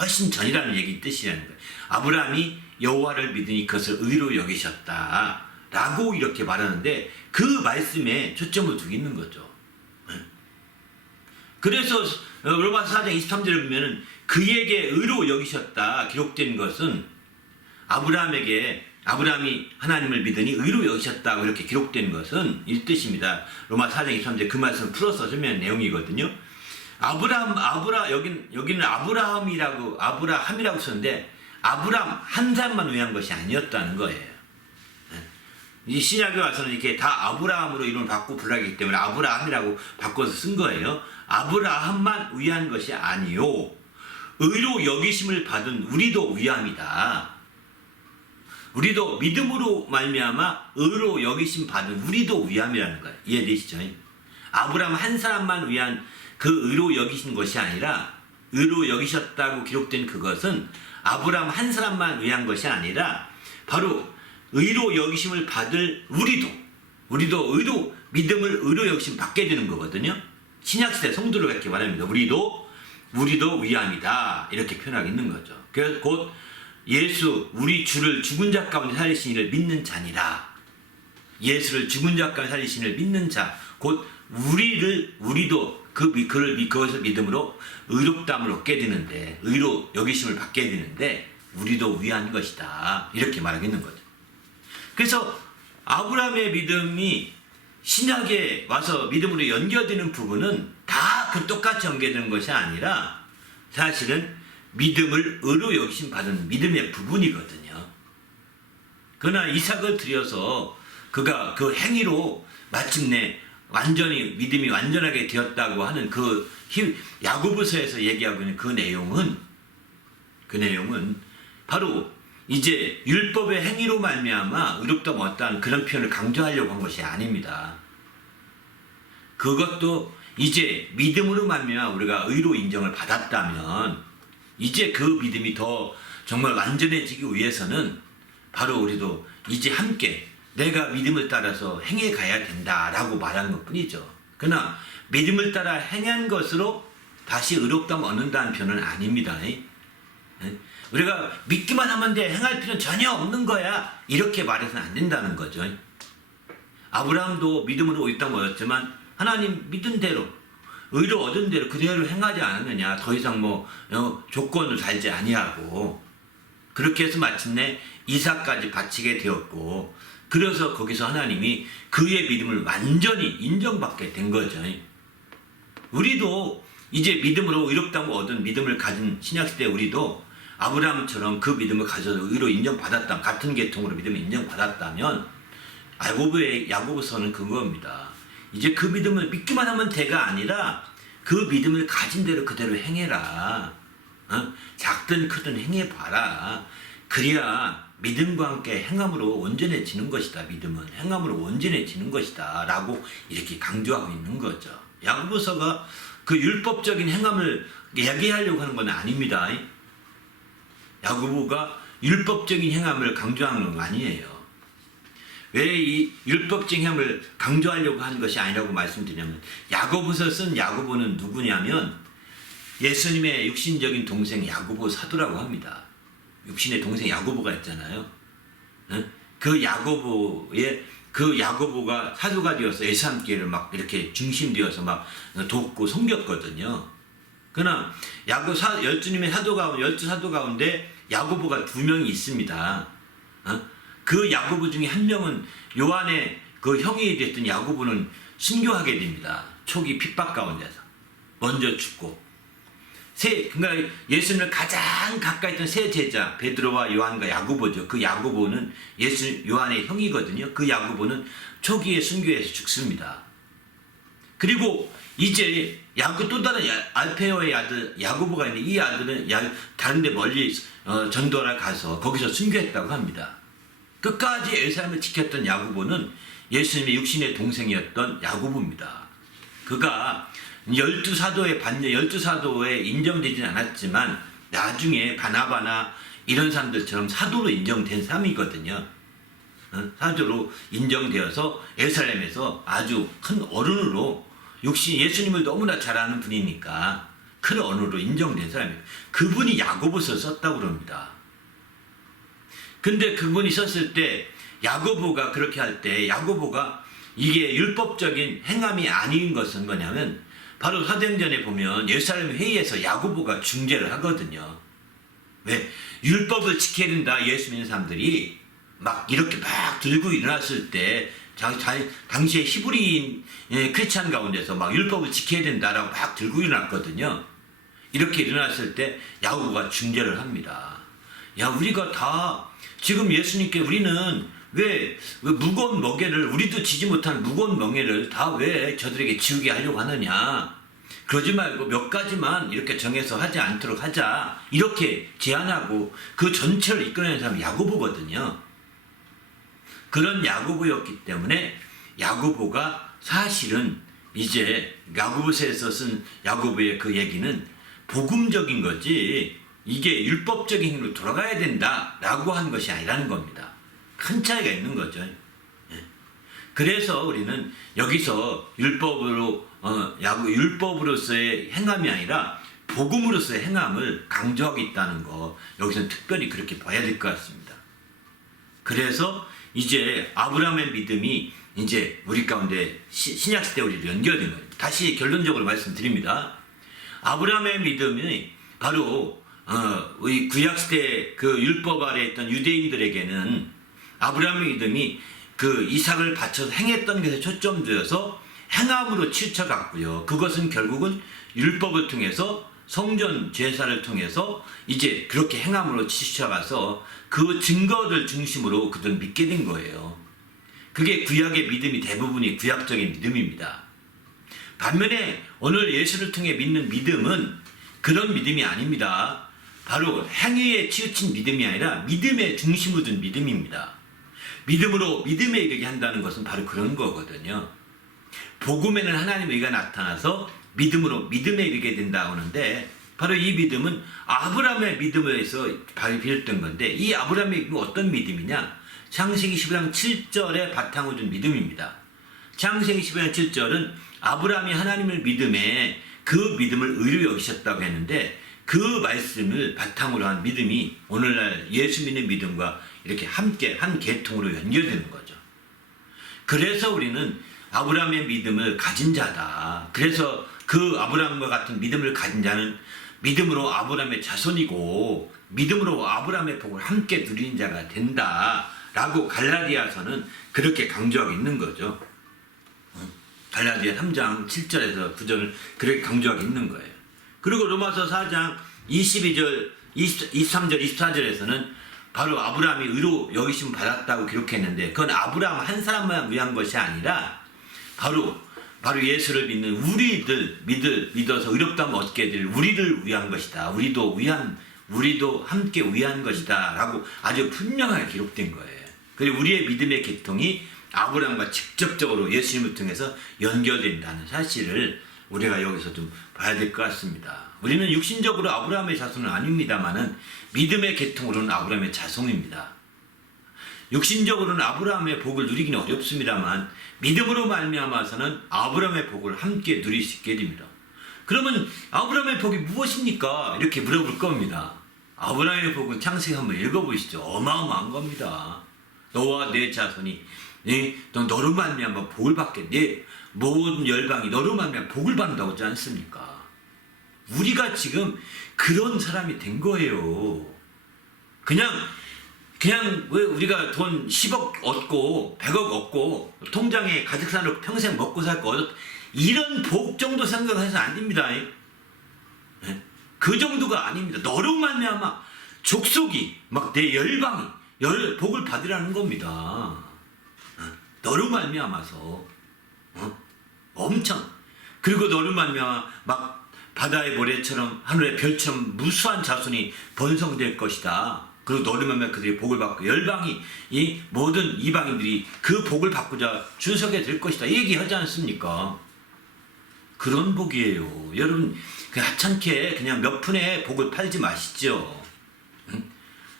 훨씬 전이라는 얘기 뜻이라는 거예요. 아브라함이 여호와를 믿으니 그것을 의로 여기셨다 라고 이렇게 말하는데 그 말씀에 초점을 두고 있는 거죠. 그래서 로마서 4장 23절에 보면은 그에게 의로 여기셨다 기록된 것은 아브라함이 하나님을 믿으니 의로 여기셨다고 이렇게 기록된 것은 이 뜻입니다. 로마서 4장 23절 그 말씀을 풀어서 설명한 내용이거든요. 여기는 아브라함이라고 썼는데 아브라함 한 사람만 위한 것이 아니었다는 거예요. 이 신약에 와서는 이렇게 다 아브라함으로 이름을 바꾸고 불러가기 때문에 아브라함이라고 바꿔서 쓴 거예요. 아브라함만 위한 것이 아니요 의로 여기심을 받은 우리도 위함이다. 우리도 믿음으로 말미암아 의로 여기심 받은 우리도 위함이라는 거예요. 이해되시죠? 아브라함 한 사람만 위한 그 의로 여기신 것이 아니라 의로 여기셨다고 기록된 그것은 아브라함 한 사람만 위한 것이 아니라 바로 의로 여기심을 받을 우리도 믿음을 의로 여기심 받게 되는 거거든요. 신약시대 성도를 이렇게 말합니다. 우리도 위함이다 이렇게 표현하고 있는 거죠. 그래서 곧 예수 우리 주를 죽은 자 가운데 살리신 이를 믿는 자니라. 예수를 죽은 자 가운데 살리신 이를 믿는 자 곧 우리도 그것을 믿음으로 의롭다함을 얻게 되는데 의로 여기심을 받게 되는데 우리도 위한 것이다 이렇게 말하고 있는 거죠. 그래서 아브라함의 믿음이 신약에 와서 믿음으로 연결되는 부분은 다 그 똑같이 연결되는 것이 아니라 사실은 믿음을 의로 여기심 받은 믿음의 부분이거든요. 그러나 이삭을 들여서 그가 그 행위로 마침내 완전히 믿음이 완전하게 되었다고 하는 그 야고보서에서 얘기하고 있는 그 내용은 바로 이제 율법의 행위로 말미암아 의롭다고 어떠한 그런 표현을 강조하려고 한 것이 아닙니다. 그것도 이제 믿음으로 말미암아 우리가 의로 인정을 받았다면 이제 그 믿음이 더 정말 완전해지기 위해서는 바로 우리도 이제 함께 내가 믿음을 따라서 행해 가야 된다라고 말하는 것뿐이죠. 그러나 믿음을 따라 행한 것으로 다시 의롭다고 얻는다는 표현은 아닙니다. 우리가 믿기만 하면 돼, 행할 필요는 전혀 없는 거야, 이렇게 말해서는 안 된다는 거죠. 아브라함도 믿음으로 의롭다고 얻었지만 하나님 믿은 대로 의로 얻은 대로 그대로 행하지 않았느냐, 더 이상 조건을 달지 아니하고 그렇게 해서 마침내 이삭까지 바치게 되었고, 그래서 거기서 하나님이 그의 믿음을 완전히 인정받게 된 거죠. 우리도 이제 믿음으로 의롭다고 얻은 믿음을 가진 신약시대 우리도 아브라함처럼 그 믿음을 가져서 의로 인정받았다면, 같은 계통으로 믿음을 인정받았다면 야고보서는 그겁니다. 이제 그 믿음을 믿기만 하면 돼가 아니라 그 믿음을 가진 대로 그대로 행해라. 작든 크든 행해봐라. 그래야 믿음과 함께 행함으로 온전해지는 것이다. 믿음은 행함으로 온전해지는 것이다 라고 이렇게 강조하고 있는 거죠. 야고보서가 그 율법적인 행함을 얘기하려고 하는 건 아닙니다. 야고보가 율법적인 행함을 강조하는 건 아니에요. 왜 이 율법적인 행함을 강조하려고 하는 것이 아니라고 말씀드리냐면, 야고보서 쓴 야고보는 누구냐면 예수님의 육신적인 동생 야고보 사도라고 합니다. 육신의 동생 야고보가 있잖아요. 그 야고보가 사도가 되어서 예수함께를 막 이렇게 중심되어서 막 돕고 섬겼거든요. 그러나 열주님의 열두 사도 가운데 야고보가 2명이 있습니다. 그 야고보 중에 한 명은 요한의 그 형이 됐던 야고보는 순교하게 됩니다. 초기 핍박 가운데서 먼저 죽고, 그러니까 예수님을 가장 가까이 있던 세 제자 베드로와 요한과 야고보죠. 그 야고보는 요한의 형이거든요. 그 야고보는 초기에 순교해서 죽습니다. 그리고 이제 또 다른 알페오의 아들 야고보가 있는데, 이 아들은 다른데 멀리 전도하러 가서 거기서 순교했다고 합니다. 끝까지 예수님을 지켰던 야고보는 예수님의 육신의 동생이었던 야고보입니다. 그가 12사도에 인정되지는 않았지만 나중에 바나바나 이런 사람들처럼 사도로 인정된 사람이거든요. 사도로 인정되어서 예루살렘에서 아주 큰 어른으로, 예수님을 너무나 잘 아는 분이니까 큰 어른으로 인정된 사람이에요. 그분이 야고보서 썼다고 그럽니다. 근데 그분이 썼을 때 야고보가 그렇게 할 때 야고보가 이게 율법적인 행함이 아닌 것은 뭐냐면, 바로 사도행전에 보면 예루살렘 회의에서 야고보가 중재를 하거든요. 왜? 율법을 지켜야 된다 예수 믿는 사람들이 막 이렇게 막 들고 일어났을 때, 당시에 히브리인 크리스찬 가운데서 막 율법을 지켜야 된다라고 막 들고 일어났거든요. 이렇게 일어났을 때 야고보가 중재를 합니다. 야, 우리가 다 지금 예수님께 우리는 왜 무거운 멍에를, 우리도 지지 못한 무거운 멍에를 다 왜 저들에게 지우게 하려고 하느냐. 그러지 말고 몇 가지만 이렇게 정해서 하지 않도록 하자. 이렇게 제안하고 그 전체를 이끌어낸 사람이 야고보거든요. 그런 야고보였기 때문에 야고보가 사실은 이제 야고보서에서 쓴 야고보의 그 얘기는 복음적인 거지, 이게 율법적인 행위로 돌아가야 된다라고 한 것이 아니라는 겁니다. 큰 차이가 있는 거죠. 그래서 우리는 여기서 율법으로서의 행함이 아니라 복음으로서의 행함을 강조하고 있다는 거, 여기서는 특별히 그렇게 봐야 될 것 같습니다. 그래서 이제 아브라함의 믿음이 이제 우리 가운데 신약시대 우리를 연결된 거예요. 다시 결론적으로 말씀드립니다. 아브라함의 믿음이 바로 우리 구약시대 그 율법 아래 있던 유대인들에게는 아브라함의 믿음이 그 이삭을 바쳐서 행했던 것에 초점되어서 행함으로 치우쳐갔고요. 그것은 결국은 율법을 통해서 성전 제사를 통해서 이제 그렇게 행함으로 치우쳐가서 그 증거를 중심으로 그들은 믿게 된 거예요. 그게 구약의 믿음이 대부분이 구약적인 믿음입니다. 반면에 오늘 예수를 통해 믿는 믿음은 그런 믿음이 아닙니다. 바로 행위에 치우친 믿음이 아니라 믿음의 중심을 둔 믿음입니다. 믿음으로 믿음에 이르게 한다는 것은 바로 그런 거거든요. 복음에는 하나님의 의가 나타나서 믿음으로 믿음에 이르게 된다고 하는데 바로 이 믿음은 아브라함의 믿음에서 비롯된 건데 이 아브라함의 믿음은 어떤 믿음이냐? 창세기 15장 7절에 바탕을 둔 믿음입니다. 창세기 15장 7절은 아브라함이 하나님을 믿음에 그 믿음을 의로 여기셨다고 했는데 그 말씀을 바탕으로 한 믿음이 오늘날 예수 믿는 믿음과 이렇게 함께 한 계통으로 연결되는 거죠. 그래서 우리는 아브라함의 믿음을 가진 자다. 그래서 그 아브라함과 같은 믿음을 가진 자는 믿음으로 아브라함의 자손이고 믿음으로 아브라함의 복을 함께 누리는 자가 된다라고 갈라디아서는 그렇게 강조하고 있는 거죠. 갈라디아 3장 7절에서 9절을 그렇게 강조하고 있는 거예요. 그리고 로마서 4장 22절, 23절, 24절에서는 바로 아브라함이 의로 여기심 받았다고 기록했는데 그건 아브라함 한 사람만 위한 것이 아니라 바로 예수를 믿는 우리들 믿어서 의롭다면 얻게 될 우리를 위한 것이다. 우리도 함께 위한 것이다. 라고 아주 분명하게 기록된 거예요. 그리고 우리의 믿음의 계통이 아브라함과 직접적으로 예수님을 통해서 연결된다는 사실을 우리가 여기서 좀 봐야 될 것 같습니다. 우리는 육신적으로 아브라함의 자손은 아닙니다만은 믿음의 계통으로는 아브라함의 자손입니다. 육신적으로는 아브라함의 복을 누리기는 어렵습니다만 믿음으로 말미암아서는 아브라함의 복을 함께 누릴 수 있게 됩니다. 그러면 아브라함의 복이 무엇입니까? 이렇게 물어볼 겁니다. 아브라함의 복은 창세기 한번 읽어보시죠. 어마어마한 겁니다. 너와 내 자손이 너로 말미암아 복을 받게 내 모든 열방이 너로 말미암아 복을 받는다고 하지 않습니까? 우리가 지금 그런 사람이 된 거예요. 그냥 왜 우리가 돈 10억 얻고 100억 얻고 통장에 가득 사놓고 평생 먹고 살고 이런 복 정도 생각해서 안 됩니다. 그 정도가 아닙니다. 너로 말미암아 족속이 막 내 열방이 복을 받으라는 겁니다. 너로 말미암아서 엄청 그리고 너로 말미암아 막 바다의 모래처럼 하늘의 별처럼 무수한 자손이 번성될 것이다. 그리고 너로 말미암아 그들이 복을 받고 열방이 이 모든 이방인들이 그 복을 받고자 줄 서게 될 것이다. 이 얘기하지 않습니까? 그런 복이에요. 여러분 그 하찮게 그냥 몇 푼의 복을 팔지 마시죠.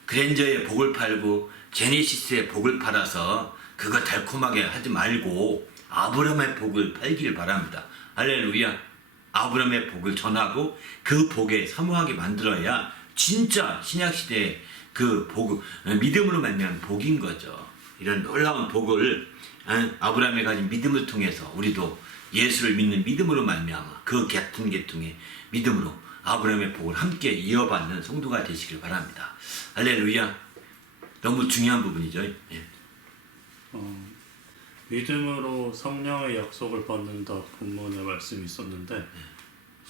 그랜저의 복을 팔고 제네시스의 복을 팔아서 그거 달콤하게 하지 말고 아브라함의 복을 팔기를 바랍니다. 할렐루야. 아브라함의 복을 전하고 그 복에 사모하게 만들어야 진짜 신약시대의 그 복, 믿음으로 만난 복인 거죠. 이런 놀라운 복을 아브라함이 가진 믿음을 통해서 우리도 예수를 믿는 믿음으로 말미암아 그 같은 계통의 믿음으로 아브라함의 복을 함께 이어받는 성도가 되시길 바랍니다. 할렐루야. 너무 중요한 부분이죠. 예. 믿음으로 성령의 약속을 받는다 본문의 말씀이 있었는데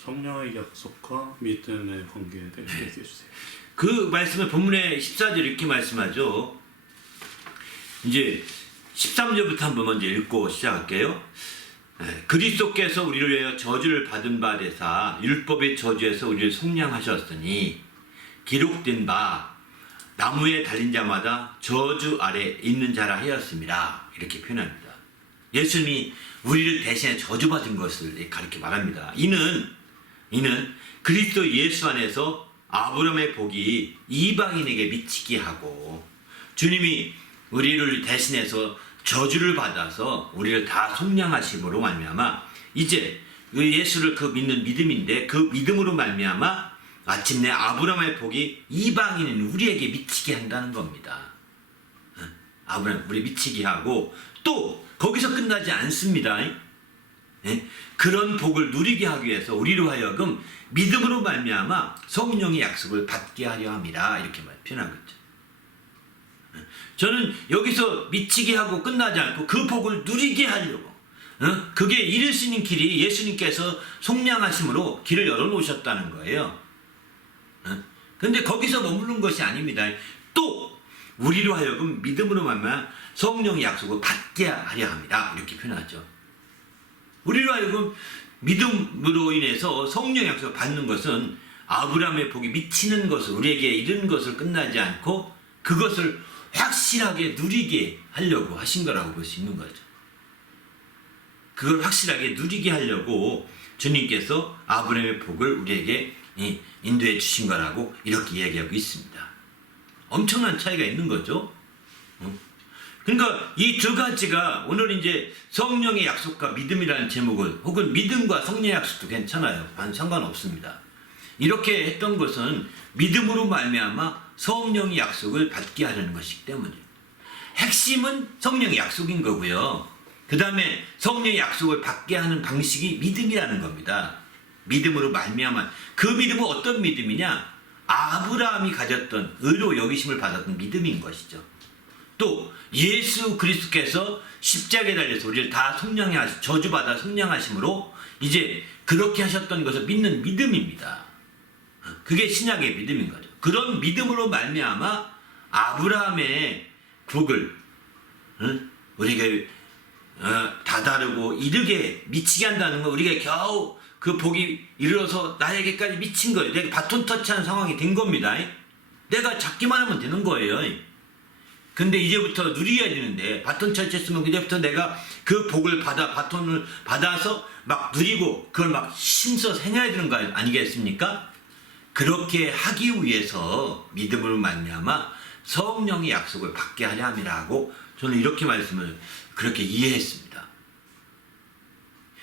성령의 약속과 믿음의 관계에 대해서 얘기해 주세요. 그 말씀을 본문의 14절 이렇게 말씀하죠. 이제 13절부터 한번 먼저 읽고 시작할게요. 그리스도께서 우리를 위하여 저주를 받은 바 되사 율법의 저주에서 우리를 속량하셨으니 기록된 바 나무에 달린 자마다 저주 아래 있는 자라 하였습니다. 이렇게 표현합니다. 예수님이 우리를 대신에 저주받은 것을 가르쳐 말합니다. 이는 그리스도 예수 안에서 아브라함의 복이 이방인에게 미치게 하고 주님이 우리를 대신해서 저주를 받아서 우리를 다 속량하심으로 말미암아 이제 예수를 그 믿는 믿음인데 그 믿음으로 말미암아 마침내 아브라함의 복이 이방인인 우리에게 미치게 한다는 겁니다. 아브라함 우리 미치게 하고 또 거기서 끝나지 않습니다. 그런 복을 누리게 하기 위해서 우리로 하여금 믿음으로 말미암아 성령의 약속을 받게 하려 함이라 이렇게 표현하고 있죠. 저는 여기서 미치게 하고 끝나지 않고 그 복을 누리게 하려고 그게 이룰 수 있는 길이 예수님께서 속량하심으로 길을 열어놓으셨다는 거예요. 그런데 거기서 머무는 것이 아닙니다. 또 우리로 하여금 믿음으로 말미암아 성령의 약속을 받게 하려 합니다. 이렇게 표현하죠. 우리로 하여금 믿음으로 인해서 성령 약속을 받는 것은 아브라함의 복이 미치는 것을 우리에게 이른 것을 끝나지 않고 그것을 확실하게 누리게 하려고 하신 거라고 볼 수 있는 거죠. 그걸 확실하게 누리게 하려고 주님께서 아브라함의 복을 우리에게 인도해 주신 거라고 이렇게 이야기하고 있습니다. 엄청난 차이가 있는 거죠. 그러니까 이 두 가지가 오늘 이제 성령의 약속과 믿음이라는 제목을 혹은 믿음과 성령의 약속도 괜찮아요. 상관없습니다. 이렇게 했던 것은 믿음으로 말미암아 성령의 약속을 받게 하려는 것이기 때문이에요. 핵심은 성령의 약속인 거고요. 그 다음에 성령의 약속을 받게 하는 방식이 믿음이라는 겁니다. 믿음으로 말미암아 그 믿음은 어떤 믿음이냐? 아브라함이 가졌던 의로 여기심을 받았던 믿음인 것이죠. 또 예수 그리스도께서 십자가에 달려서 우리를 다 저주받아 성령하심으로 이제 그렇게 하셨던 것을 믿는 믿음입니다. 그게 신약의 믿음인 거죠. 그런 믿음으로 말미암아 아브라함의 복을 우리가 다다르고 이르게 미치게 한다는 거, 우리가 겨우 그 복이 이르러서 나에게까지 미친 거예요. 내가 바톤 터치하는 상황이 된 겁니다. 내가 잡기만 하면 되는 거예요. 근데 이제부터 누려야 되는데 바톤 터치했으면 이제부터 내가 그 복을 바톤을 받아서 막 누리고 그걸 막 힘써서 행해야 되는 거 아니겠습니까? 그렇게 하기 위해서 믿음으로 말미암아 성령의 약속을 받게 하려 함이라고 저는 이렇게 말씀을 그렇게 이해했습니다.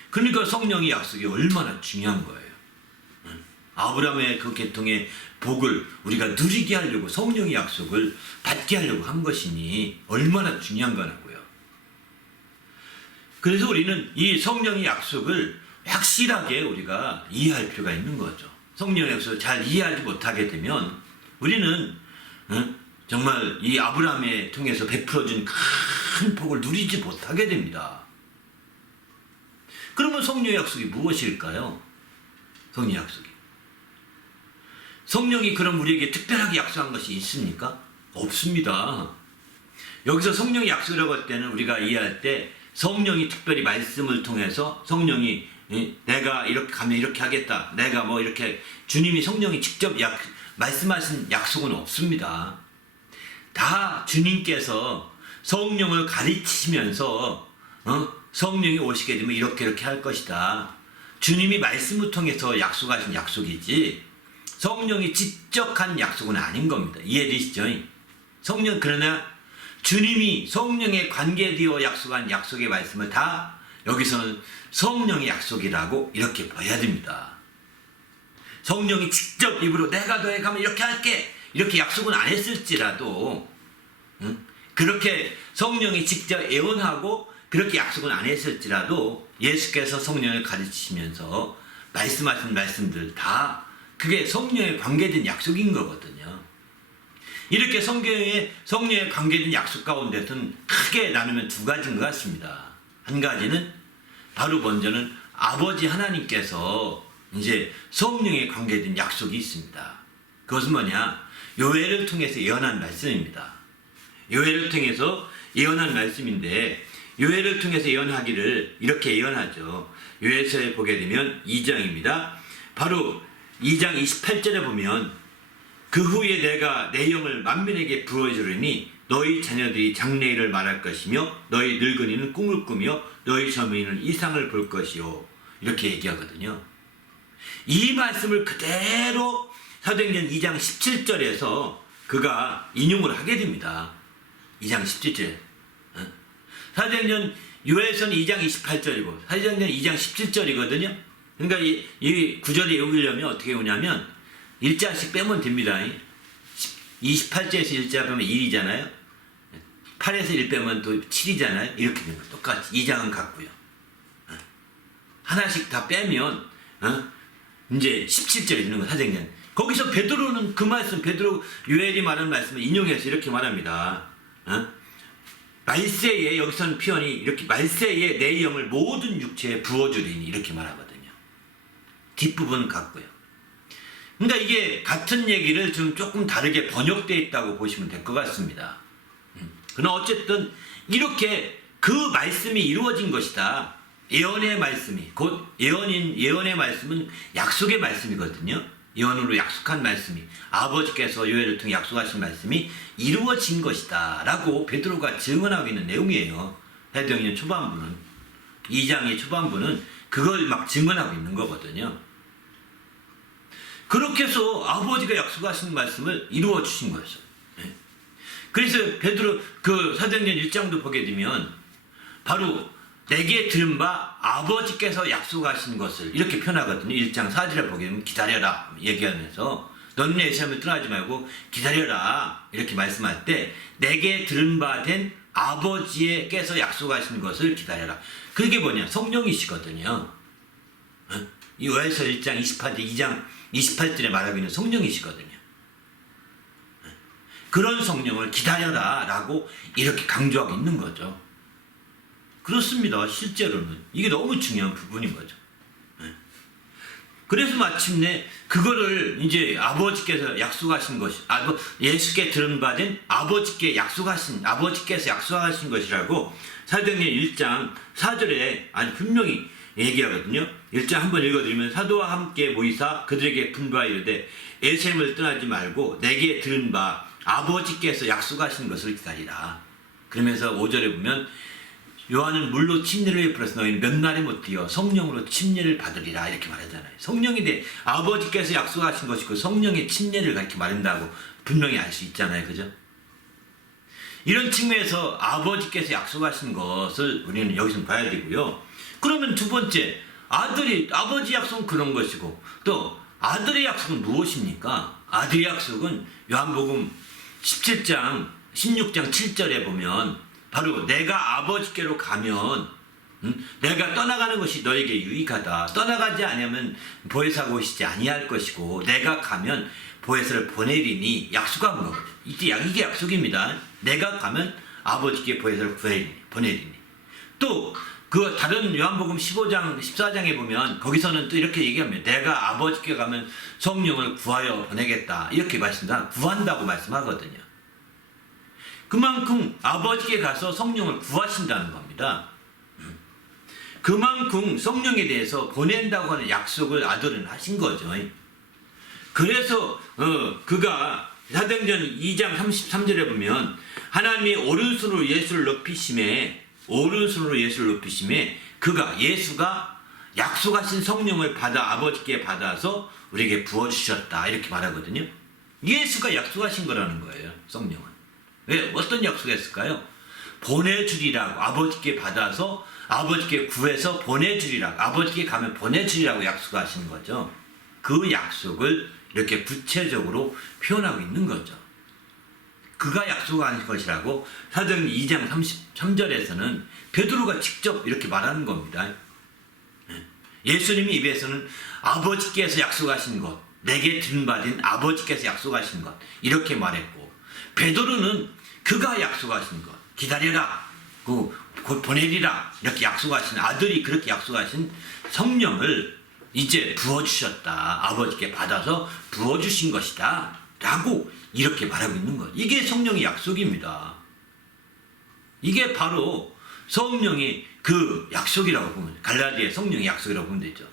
그러니까 성령의 약속이 얼마나 중요한 거예요. 아브라함의 그 계통의 복을 우리가 누리게 하려고 성령의 약속을 받게 하려고 한 것이니 얼마나 중요한 거라고요. 그래서 우리는 이 성령의 약속을 확실하게 우리가 이해할 필요가 있는 거죠. 성령의 약속을 잘 이해하지 못하게 되면 우리는 정말 이 아브라함에 통해서 베풀어준 큰 복을 누리지 못하게 됩니다. 그러면 성령의 약속이 무엇일까요? 성령의 약속이. 성령이 그럼 우리에게 특별하게 약속한 것이 있습니까? 없습니다. 여기서 성령의 약속이라고 할 때는 우리가 이해할 때 성령이 특별히 말씀을 통해서 성령이 내가 이렇게 가면 이렇게 하겠다. 내가 뭐 이렇게 주님이 성령이 직접 말씀하신 약속은 없습니다. 다 주님께서 성령을 가르치시면서 성령이 오시게 되면 이렇게 할 것이다. 주님이 말씀을 통해서 약속하신 약속이지 성령이 직접 한 약속은 아닌 겁니다. 이해되시죠? 그러나 주님이 성령에 관계되어 약속한 약속의 말씀을 다 여기서는 성령의 약속이라고 이렇게 봐야 됩니다. 성령이 직접 입으로 내가 너에 가면 이렇게 할게 이렇게 약속은 안 했을지라도 그렇게 성령이 직접 예언하고 그렇게 약속은 안 했을지라도 예수께서 성령을 가르치시면서 말씀하신 말씀들 다 그게 성령에 관계된 약속인 거거든요. 이렇게 성경에 성령에 관계된 약속 가운데서는 크게 나누면 두 가지인 것 같습니다. 한 가지는 바로 먼저는 아버지 하나님께서 이제 성령에 관계된 약속이 있습니다. 그것은 뭐냐? 요엘을 통해서 예언한 말씀입니다. 요엘을 통해서 예언한 말씀인데 요엘을 통해서 예언하기를 이렇게 예언하죠. 요엘서에 보게 되면 2장입니다. 바로 2장 28절에 보면 그 후에 내가 내 영을 만민에게 부어주리니 너희 자녀들이 장래일을 말할 것이며 너희 늙은이는 꿈을 꾸며 너희 젊은이는 이상을 볼 것이요. 이렇게 얘기하거든요. 이 말씀을 그대로 사도행전 2장 17절에서 그가 인용을 하게 됩니다. 2장 17절. 사도행전 요엘서는 2장 28절이고 사도행전 2장 17절이거든요. 그러니까 이 구절을 외우려면 어떻게 오냐면 1자씩 빼면 됩니다. 28절에서 1자 빼면 1이잖아요. 8에서 1 빼면 또 7이잖아요. 이렇게 되는 거 똑같이 2장은 같고요. 하나씩 다 빼면 이제 17절에 있는 거 사도행전. 거기서 베드로는 그 말씀 베드로 요엘이 말하는 말씀을 인용해서 이렇게 말합니다. 말세에 여기서는 표현이 이렇게 말세에 내 영을 모든 육체에 부어주리니 이렇게 말하거든요. 뒷부분은 같고요. 그러니까 이게 같은 얘기를 좀 조금 다르게 번역되어 있다고 보시면 될 것 같습니다. 그러나 어쨌든 이렇게 그 말씀이 이루어진 것이다. 예언의 말씀이 곧 예언의 말씀은 약속의 말씀이거든요. 예언으로 약속한 말씀이 아버지께서 요엘을 통해 약속하신 말씀이 이루어진 것이다 라고 베드로가 증언하고 있는 내용이에요. 사도행전 초반부는 2장의 초반부는 그걸 막 증언하고 있는 거거든요. 그렇게 해서 아버지가 약속하신 말씀을 이루어 주신 거였어요. 그래서 베드로 그 사도행전 1장도 보게 되면 바로 내게 들은 바 아버지께서 약속하신 것을 이렇게 표현하거든요. 1장 4절에 보게 되면 기다려라 얘기하면서 너는 예수님을 떠나지 말고 기다려라 이렇게 말씀할 때 내게 들은 바 된 아버지께서 약속하신 것을 기다려라. 그게 뭐냐? 성령이시거든요. 이 요엘서 1장 28절 2장 28절에 말하고 있는 성령이시거든요. 그런 성령을 기다려라 라고 이렇게 강조하고 있는 거죠. 그렇습니다. 실제로는 이게 너무 중요한 부분인 거죠. 그래서 마침내 그거를 이제 아버지께서 약속하신 것이 예수께 들은 바된 아버지께서 약속하신 것이라고 사도행전 1장 4절에 아주 분명히 얘기하거든요. 1장 한번 읽어드리면 사도와 함께 모이사 그들에게 분부하여 이르되 예루살렘을 떠나지 말고 내게 들은 바 아버지께서 약속하신 것을 기다리라. 그러면서 5절에 보면 요한은 물로 침례를 베풀어서 너희는 몇 날에 못 뛰어 성령으로 침례를 받으리라 이렇게 말하잖아요. 성령에 대해 아버지께서 약속하신 것이고 성령의 침례를 그렇게 말한다고 분명히 알 수 있잖아요. 그죠? 이런 측면에서 아버지께서 약속하신 것을 우리는 여기서 봐야 되고요. 그러면 두 번째 아버지 약속은 그런 것이고 또 아들의 약속은 무엇입니까? 아들의 약속은 요한복음 17장 16장 7절에 보면 바로 내가 아버지께로 가면 내가 떠나가는 것이 너에게 유익하다. 떠나가지 아니하면 보혜사가 오시지 아니할 것이고 내가 가면 보혜사를 보내리니 약속한 거거든요. 이게 약속입니다. 내가 가면 아버지께 보혜사를 보내리니. 또 그 다른 요한복음 15장 14장에 보면 거기서는 또 이렇게 얘기합니다. 내가 아버지께 가면 성령을 구하여 보내겠다. 이렇게 말씀합니다. 구한다고 말씀하거든요. 그만큼 아버지께 가서 성령을 구하신다는 겁니다. 그만큼 성령에 대해서 보낸다고 하는 약속을 아들은 하신 거죠. 그래서 그가 사도행전 2장 33절에 보면 하나님이 오른손으로 예수를 높이심에 그가 예수가 약속하신 성령을 받아 아버지께 받아서 우리에게 부어주셨다 이렇게 말하거든요. 예수가 약속하신 거라는 거예요. 성령은. 왜? 어떤 약속했을까요? 보내주리라고 아버지께 받아서 아버지께 구해서 보내주리라고 아버지께 가면 보내주리라고 약속하신 거죠. 그 약속을 이렇게 구체적으로 표현하고 있는 거죠. 그가 약속한 것이라고 사도행전 2장 33절에서는 베드로가 직접 이렇게 말하는 겁니다. 예수님이 입에서는 아버지께서 약속하신 것 내게 들은 바된 아버지께서 약속하신 것 이렇게 말했고 베드로는 그가 약속하신 것 기다려라 곧 보내리라 이렇게 약속하신 아들이 그렇게 약속하신 성령을 이제 부어주셨다. 아버지께 받아서 부어주신 것이다 라고 이렇게 말하고 있는 것. 이게 성령의 약속입니다. 이게 바로 성령의 그 약속이라고 보면 갈라디아의 성령의 약속이라고 보면 되죠.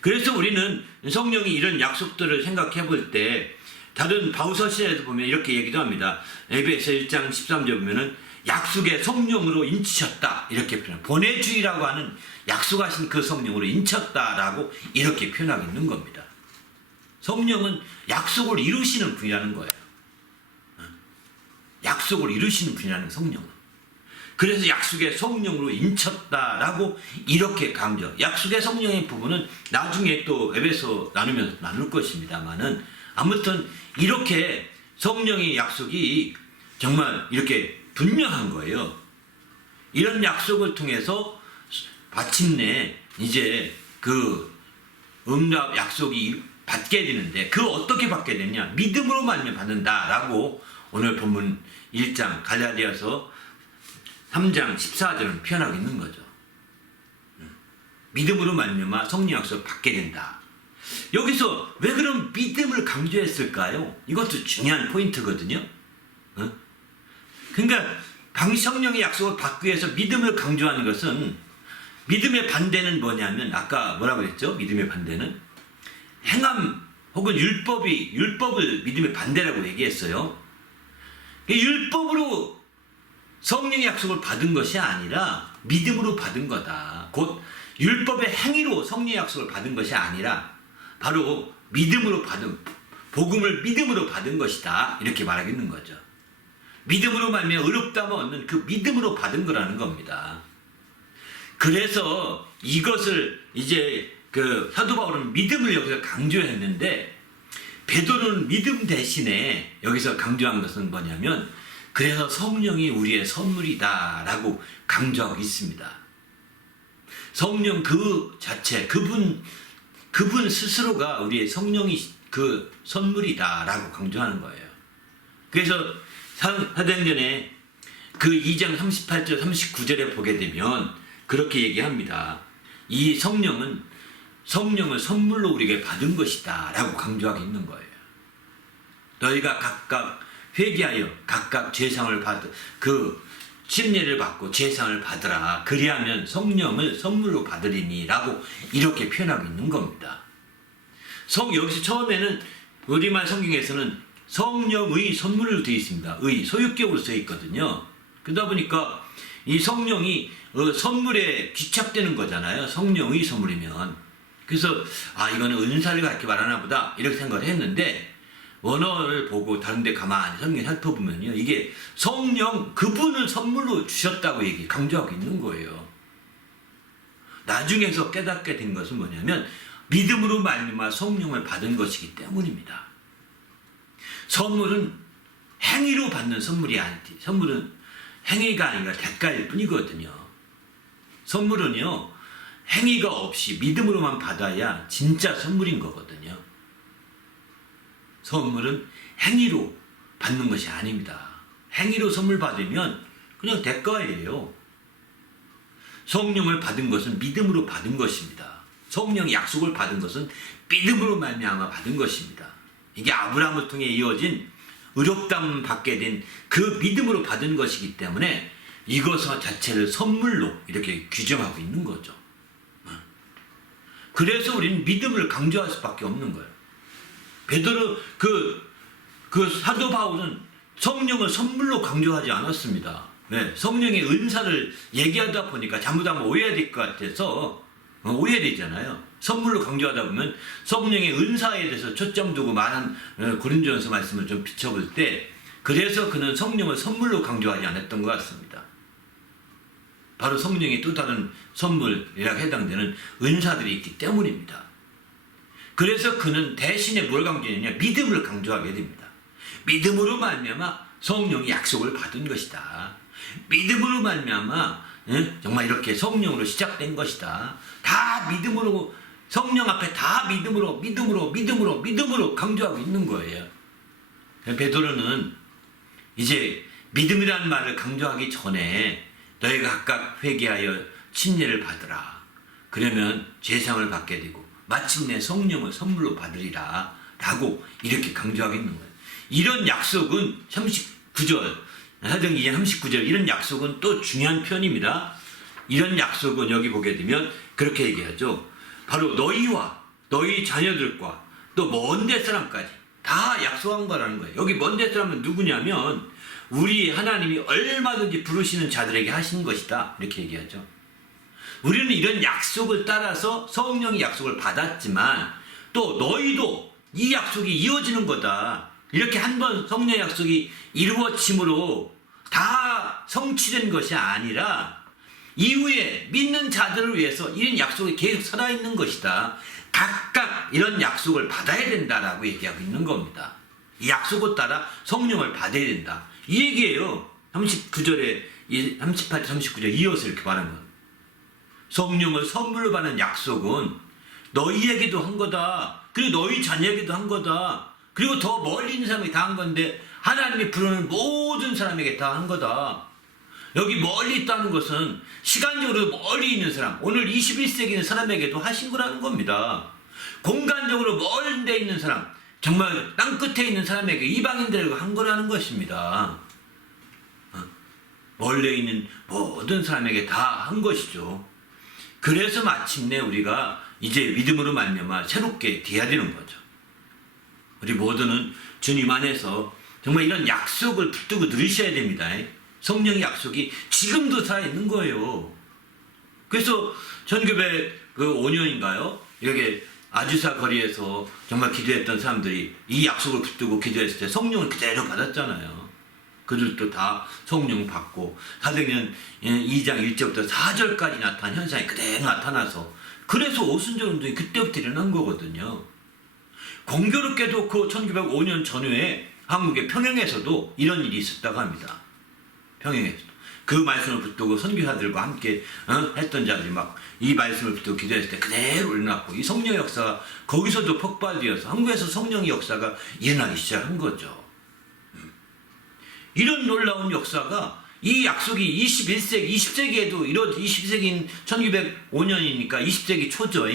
그래서 우리는 성령이 이런 약속들을 생각해 볼 때 다른 바울서신에도 보면 이렇게 얘기도 합니다. 에베소 1장 13절 보면은 약속의 성령으로 인치셨다 이렇게 표현. 보내주리라고 하는 약속하신 그 성령으로 인쳤다라고 이렇게 표현하고 있는 겁니다. 성령은 약속을 이루시는 분이라는 거예요. 약속을 이루시는 분이라는 성령은. 그래서 약속의 성령으로 인쳤다라고 이렇게 강조. 약속의 성령의 부분은 나중에 또 에베소 나누면서 나눌 것입니다만은 아무튼 이렇게 성령의 약속이 정말 이렇게 분명한 거예요. 이런 약속을 통해서 마침내 이제 그 응답 약속이 받게 되는데 그 어떻게 받게 되냐? 믿음으로 말미암아 받는다라고 오늘 본문 1장 갈라디아서 3장 14절은 표현하고 있는 거죠. 믿음으로 말미암아 성령 약속을 받게 된다. 여기서 왜 그런 믿음을 강조했을까요? 이것도 중요한 포인트거든요. 그러니까 성령의 약속을 받기 위해서 믿음을 강조하는 것은 믿음의 반대는 뭐냐면 아까 뭐라고 했죠? 믿음의 반대는 행함 혹은 율법을 믿음의 반대라고 얘기했어요. 율법으로 성령의 약속을 받은 것이 아니라 믿음으로 받은 거다. 곧 율법의 행위로 성령의 약속을 받은 것이 아니라 바로 믿음으로 받은, 복음을 믿음으로 받은 것이다. 이렇게 말하고 있는 거죠. 믿음으로 말미암아 의롭다함을 얻는 그 믿음으로 받은 거라는 겁니다. 그래서 이것을 이제 그 사도 바울은 믿음을 여기서 강조했는데 베드로는 믿음 대신에 여기서 강조한 것은 뭐냐면 그래서 성령이 우리의 선물이다 라고 강조하고 있습니다. 성령 그 자체 그분 스스로가 우리의 성령이 그 선물이다 라고 강조하는 거예요. 그래서 사도행전에 그 2장 38절 39절에 보게 되면 그렇게 얘기합니다. 이 성령을 선물로 우리에게 받은 것이다 라고 강조하고 있는 거예요. 너희가 각각 회개하여 각각 죄상을 그 침례를 받고 죄상을 받으라. 그리하면 성령을 선물로 받으리니 라고 이렇게 표현하고 있는 겁니다. 여기서 처음에는 우리말 성경에서는 성령의 선물로 되어 있습니다. 의, 소유격으로 쓰여 있거든요. 그러다 보니까 이 성령이 선물에 귀착되는 거잖아요. 성령의 선물이면. 그래서 이거는 은사를 갖게 말하나 보다 이렇게 생각을 했는데 원어를 보고 다른 데 가만히 성경 살펴보면요. 이게 성령 그분을 선물로 주셨다고 강조하고 있는 거예요. 나중에서 깨닫게 된 것은 뭐냐면 믿음으로 말미암아 성령을 받은 것이기 때문입니다. 선물은 행위로 받는 선물이 아니지. 선물은 행위가 아니라 대가일 뿐이거든요. 선물은요. 행위가 없이 믿음으로만 받아야 진짜 선물인 거거든요. 선물은 행위로 받는 것이 아닙니다. 행위로 선물 받으면 그냥 대가예요. 성령을 받은 것은 믿음으로 받은 것입니다. 성령의 약속을 받은 것은 믿음으로 말미암아 받은 것입니다. 이게 아브라함을 통해 이어진 의롭다함 받게 된 그 믿음으로 받은 것이기 때문에 이것 자체를 선물로 이렇게 규정하고 있는 거죠. 그래서 우리는 믿음을 강조할 수밖에 없는 거예요. 베드로 그 사도 바울은 성령을 선물로 강조하지 않았습니다. 네, 성령의 은사를 얘기하다 보니까 잘못하면 오해될 것 같아서 오해되잖아요. 선물로 강조하다 보면 성령의 은사에 대해서 초점 두고 말한 고린도전서 말씀을 좀 비춰볼 때 그래서 그는 성령을 선물로 강조하지 않았던 것 같습니다. 바로 성령의 또 다른 선물이라고 해당되는 은사들이 있기 때문입니다. 그래서 그는 대신에 뭘 강조했느냐? 믿음을 강조하게 됩니다. 믿음으로 말미암아 성령이 약속을 받은 것이다. 믿음으로 말미암아 정말 이렇게 성령으로 시작된 것이다. 다 믿음으로 성령 앞에 다 믿음으로 강조하고 있는 거예요. 베드로는 이제 믿음이라는 말을 강조하기 전에 너희가 각각 회개하여 침례를 받으라. 그러면 죄상을 받게 되고 마침내 성령을 선물로 받으리라 라고 이렇게 강조하고 있는 거예요. 이런 약속은 39절 사도행 2장 39절 이런 약속은 또 중요한 표현입니다. 이런 약속은 여기 보게 되면 그렇게 얘기하죠. 바로 너희와 너희 자녀들과 또 먼 데 사람까지 다 약속한 거라는 거예요. 여기 먼 데 사람은 누구냐면 우리 하나님이 얼마든지 부르시는 자들에게 하신 것이다. 이렇게 얘기하죠. 우리는 이런 약속을 따라서 성령의 약속을 받았지만 또 너희도 이 약속이 이어지는 거다. 이렇게 한번 성령의 약속이 이루어짐으로 다 성취된 것이 아니라 이후에 믿는 자들을 위해서 이런 약속이 계속 살아있는 것이다. 각각 이런 약속을 받아야 된다라고 얘기하고 있는 겁니다. 이 약속을 따라 성령을 받아야 된다. 이 얘기예요. 39절에 38, 39절 이어서 이렇게 말한 건 성령을 선물로 받는 약속은 너희에게도 한 거다. 그리고 너희 자녀에게도 한 거다. 그리고 더 멀리 있는 사람에게 다 한 건데 하나님이 부르는 모든 사람에게 다 한 거다. 여기 멀리 있다는 것은 시간적으로 멀리 있는 사람, 오늘 21세기 있는 사람에게도 하신 거라는 겁니다. 공간적으로 멀은 데 있는 사람, 정말 땅끝에 있는 사람에게 이방인들에게 한 거라는 것입니다. 멀리 있는 모든 사람에게 다 한 것이죠. 그래서 마침내 우리가 이제 믿음으로 말미암아 새롭게 돼야 되는 거죠. 우리 모두는 주님 안에서 정말 이런 약속을 붙들고 누리셔야 됩니다. 성령의 약속이 지금도 살아있는 거예요. 그래서 1905년인가요? 이렇게 아주사 거리에서 정말 기도했던 사람들이 이 약속을 붙들고 기도했을 때 성령을 그대로 받았잖아요. 그들도 다 성령 받고 사도행전 2장 1절부터 4절까지 나타난 현상이 그대로 나타나서 그래서 오순절 운동이 그때부터 일어난 거거든요. 공교롭게도 그 1905년 전후에 한국의 평양에서도 이런 일이 있었다고 합니다. 평양에서도. 그 말씀을 붙들고 선교사들과 함께 했던 자들이 막 이 말씀을 붙들고 기도했을 때 그대로 일어났고 이 성령의 역사가 거기서도 폭발되어서 한국에서 성령의 역사가 일어나기 시작한 거죠. 이런 놀라운 역사가 이 약속이 21세기, 20세기에도 20세기인 1905년이니까 20세기 초죠.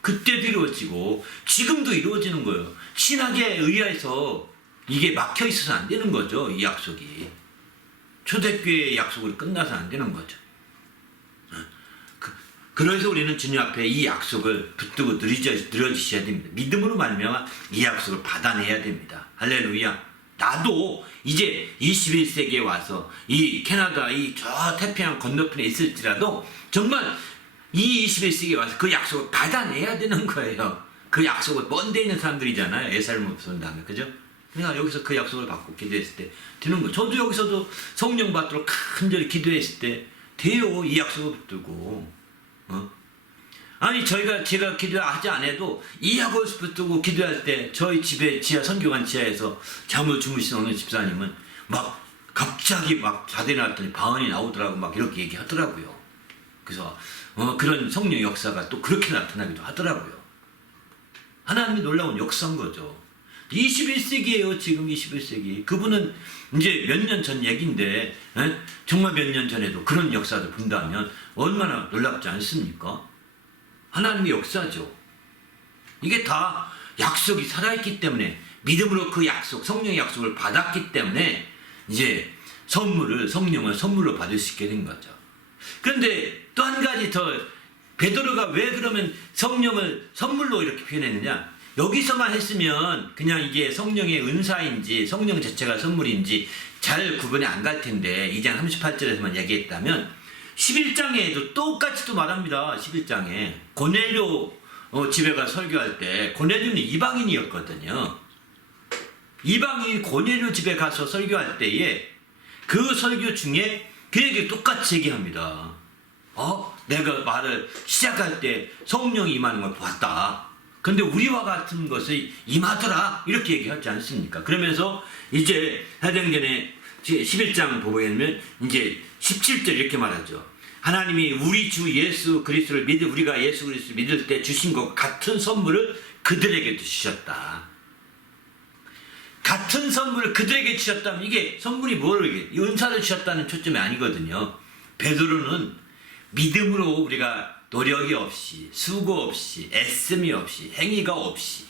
그때도 이루어지고 지금도 이루어지는 거예요. 신학에 의해서 이게 막혀 있어서 안 되는 거죠. 이 약속이. 초대교회의 약속으로 끝나서 안 되는 거죠. 그래서 우리는 주님 앞에 이 약속을 붙들고 누려주셔야 됩니다. 믿음으로 말미암아 이 약속을 받아내야 됩니다. 할렐루야. 나도 이제 21세기에 와서 이 캐나다 이 저 태평양 건너편에 있을지라도 정말 이 21세기에 와서 그 약속을 받아내야 되는 거예요. 그 약속을 먼 데 있는 사람들이잖아요. 예살못 본 다음에. 그죠? 그러니까 여기서 그 약속을 받고 기도했을 때 되는 거예요. 저도 여기서도 성령 받도록 간절히 기도했을 때 돼요. 이 약속을 붙들고. 아니 제가 기도하지 않아도 이 약속을 붙들고 기도할 때 저희 집에 선교관 지하에서 잠을 주무시는 어느 집사님은 막 갑자기 막 자대 나왔더니 방언이 나오더라고 막 이렇게 얘기하더라고요. 그래서 그런 성령 역사가 또 그렇게 나타나기도 하더라고요. 하나님이 놀라운 역사인 거죠. 21세기예요. 지금 21세기. 그분은 이제 몇 년 전 얘기인데 정말 몇 년 전에도 그런 역사를 본다면 얼마나 놀랍지 않습니까? 하나님의 역사죠. 이게 다 약속이 살아있기 때문에 믿음으로 그 약속, 성령의 약속을 받았기 때문에 이제 성령을 선물로 받을 수 있게 된 거죠. 그런데 또 한 가지 더 베드로가 왜 그러면 성령을 선물로 이렇게 표현했느냐? 여기서만 했으면 그냥 이게 성령의 은사인지 성령 자체가 선물인지 잘 구분이 안 갈 텐데 2장 38절에서만 얘기했다면 11장에도 똑같이 또 말합니다. 11장에 고넬료 집에 가 설교할 때 고넬료는 이방인이었거든요. 이방인 고넬료 집에 가서 설교할 때에 그 설교 중에 그에게 똑같이 얘기합니다. 내가 말을 시작할 때 성령이 임하는 걸 봤다. 근데 우리와 같은 것이 임하더라. 이렇게 얘기하지 않습니까? 그러면서 이제 사도행전에 11장 보면 이제 17절 이렇게 말하죠. 하나님이 우리 주 예수 그리스도를 우리가 예수 그리스도를 믿을 때 주신 것 같은 선물을 그들에게 주셨다. 같은 선물을 그들에게 주셨다면 이게 선물이 뭐를 은사를 주셨다는 초점이 아니거든요. 베드로는 믿음으로 우리가 노력이 없이 수고 없이 애씀이 없이 행위가 없이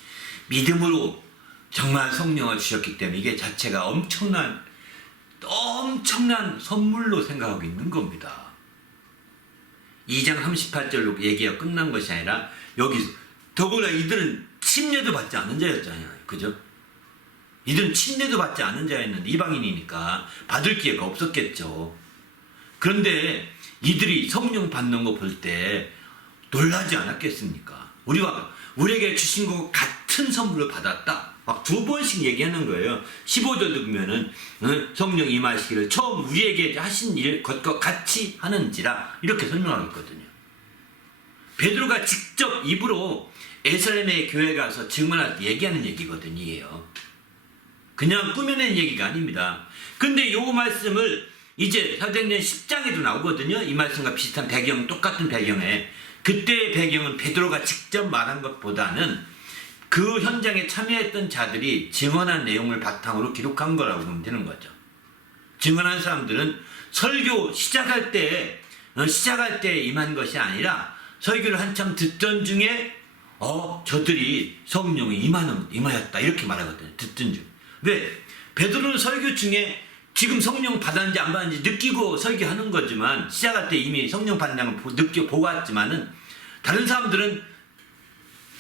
믿음으로 정말 성령을 주셨기 때문에 이게 자체가 엄청난 선물로 생각하고 있는 겁니다. 2장 38절로 얘기가 끝난 것이 아니라 여기서 더구나 이들은 침례도 받지 않은 자였잖아요. 그죠? 이들은 침례도 받지 않은 자였는데 이방인이니까 받을 기회가 없었겠죠. 그런데 이들이 성령 받는 거 볼 때 놀라지 않았겠습니까? 우리에게 주신 것 같은 선물을 받았다. 막 2번씩 얘기하는 거예요. 15절도 보면은 성령 임하시기를 처음 우리에게 하신 일 것과 같이 하는지라 이렇게 설명하고 있거든요. 베드로가 직접 입으로 에스라엘의 교회에 가서 증언할 때 얘기하는 얘기거든요. 그냥 꾸며낸 얘기가 아닙니다. 근데 요 말씀을 이제 사도행전 10장에도 나오거든요. 이 말씀과 비슷한 배경, 똑같은 배경에 그때의 배경은 베드로가 직접 말한 것보다는 그 현장에 참여했던 자들이 증언한 내용을 바탕으로 기록한 거라고 보면 되는 거죠. 증언한 사람들은 설교 시작할 때 임한 것이 아니라 설교를 한참 듣던 중에 저들이 성령이 임하였다 이렇게 말하거든요. 듣던 중. 왜? 베드로는 설교 중에 지금 성령 받았는지 안 받았는지 느끼고 설교하는 거지만 시작할 때 이미 성령 받는 걸 느껴보고 왔지만은 다른 사람들은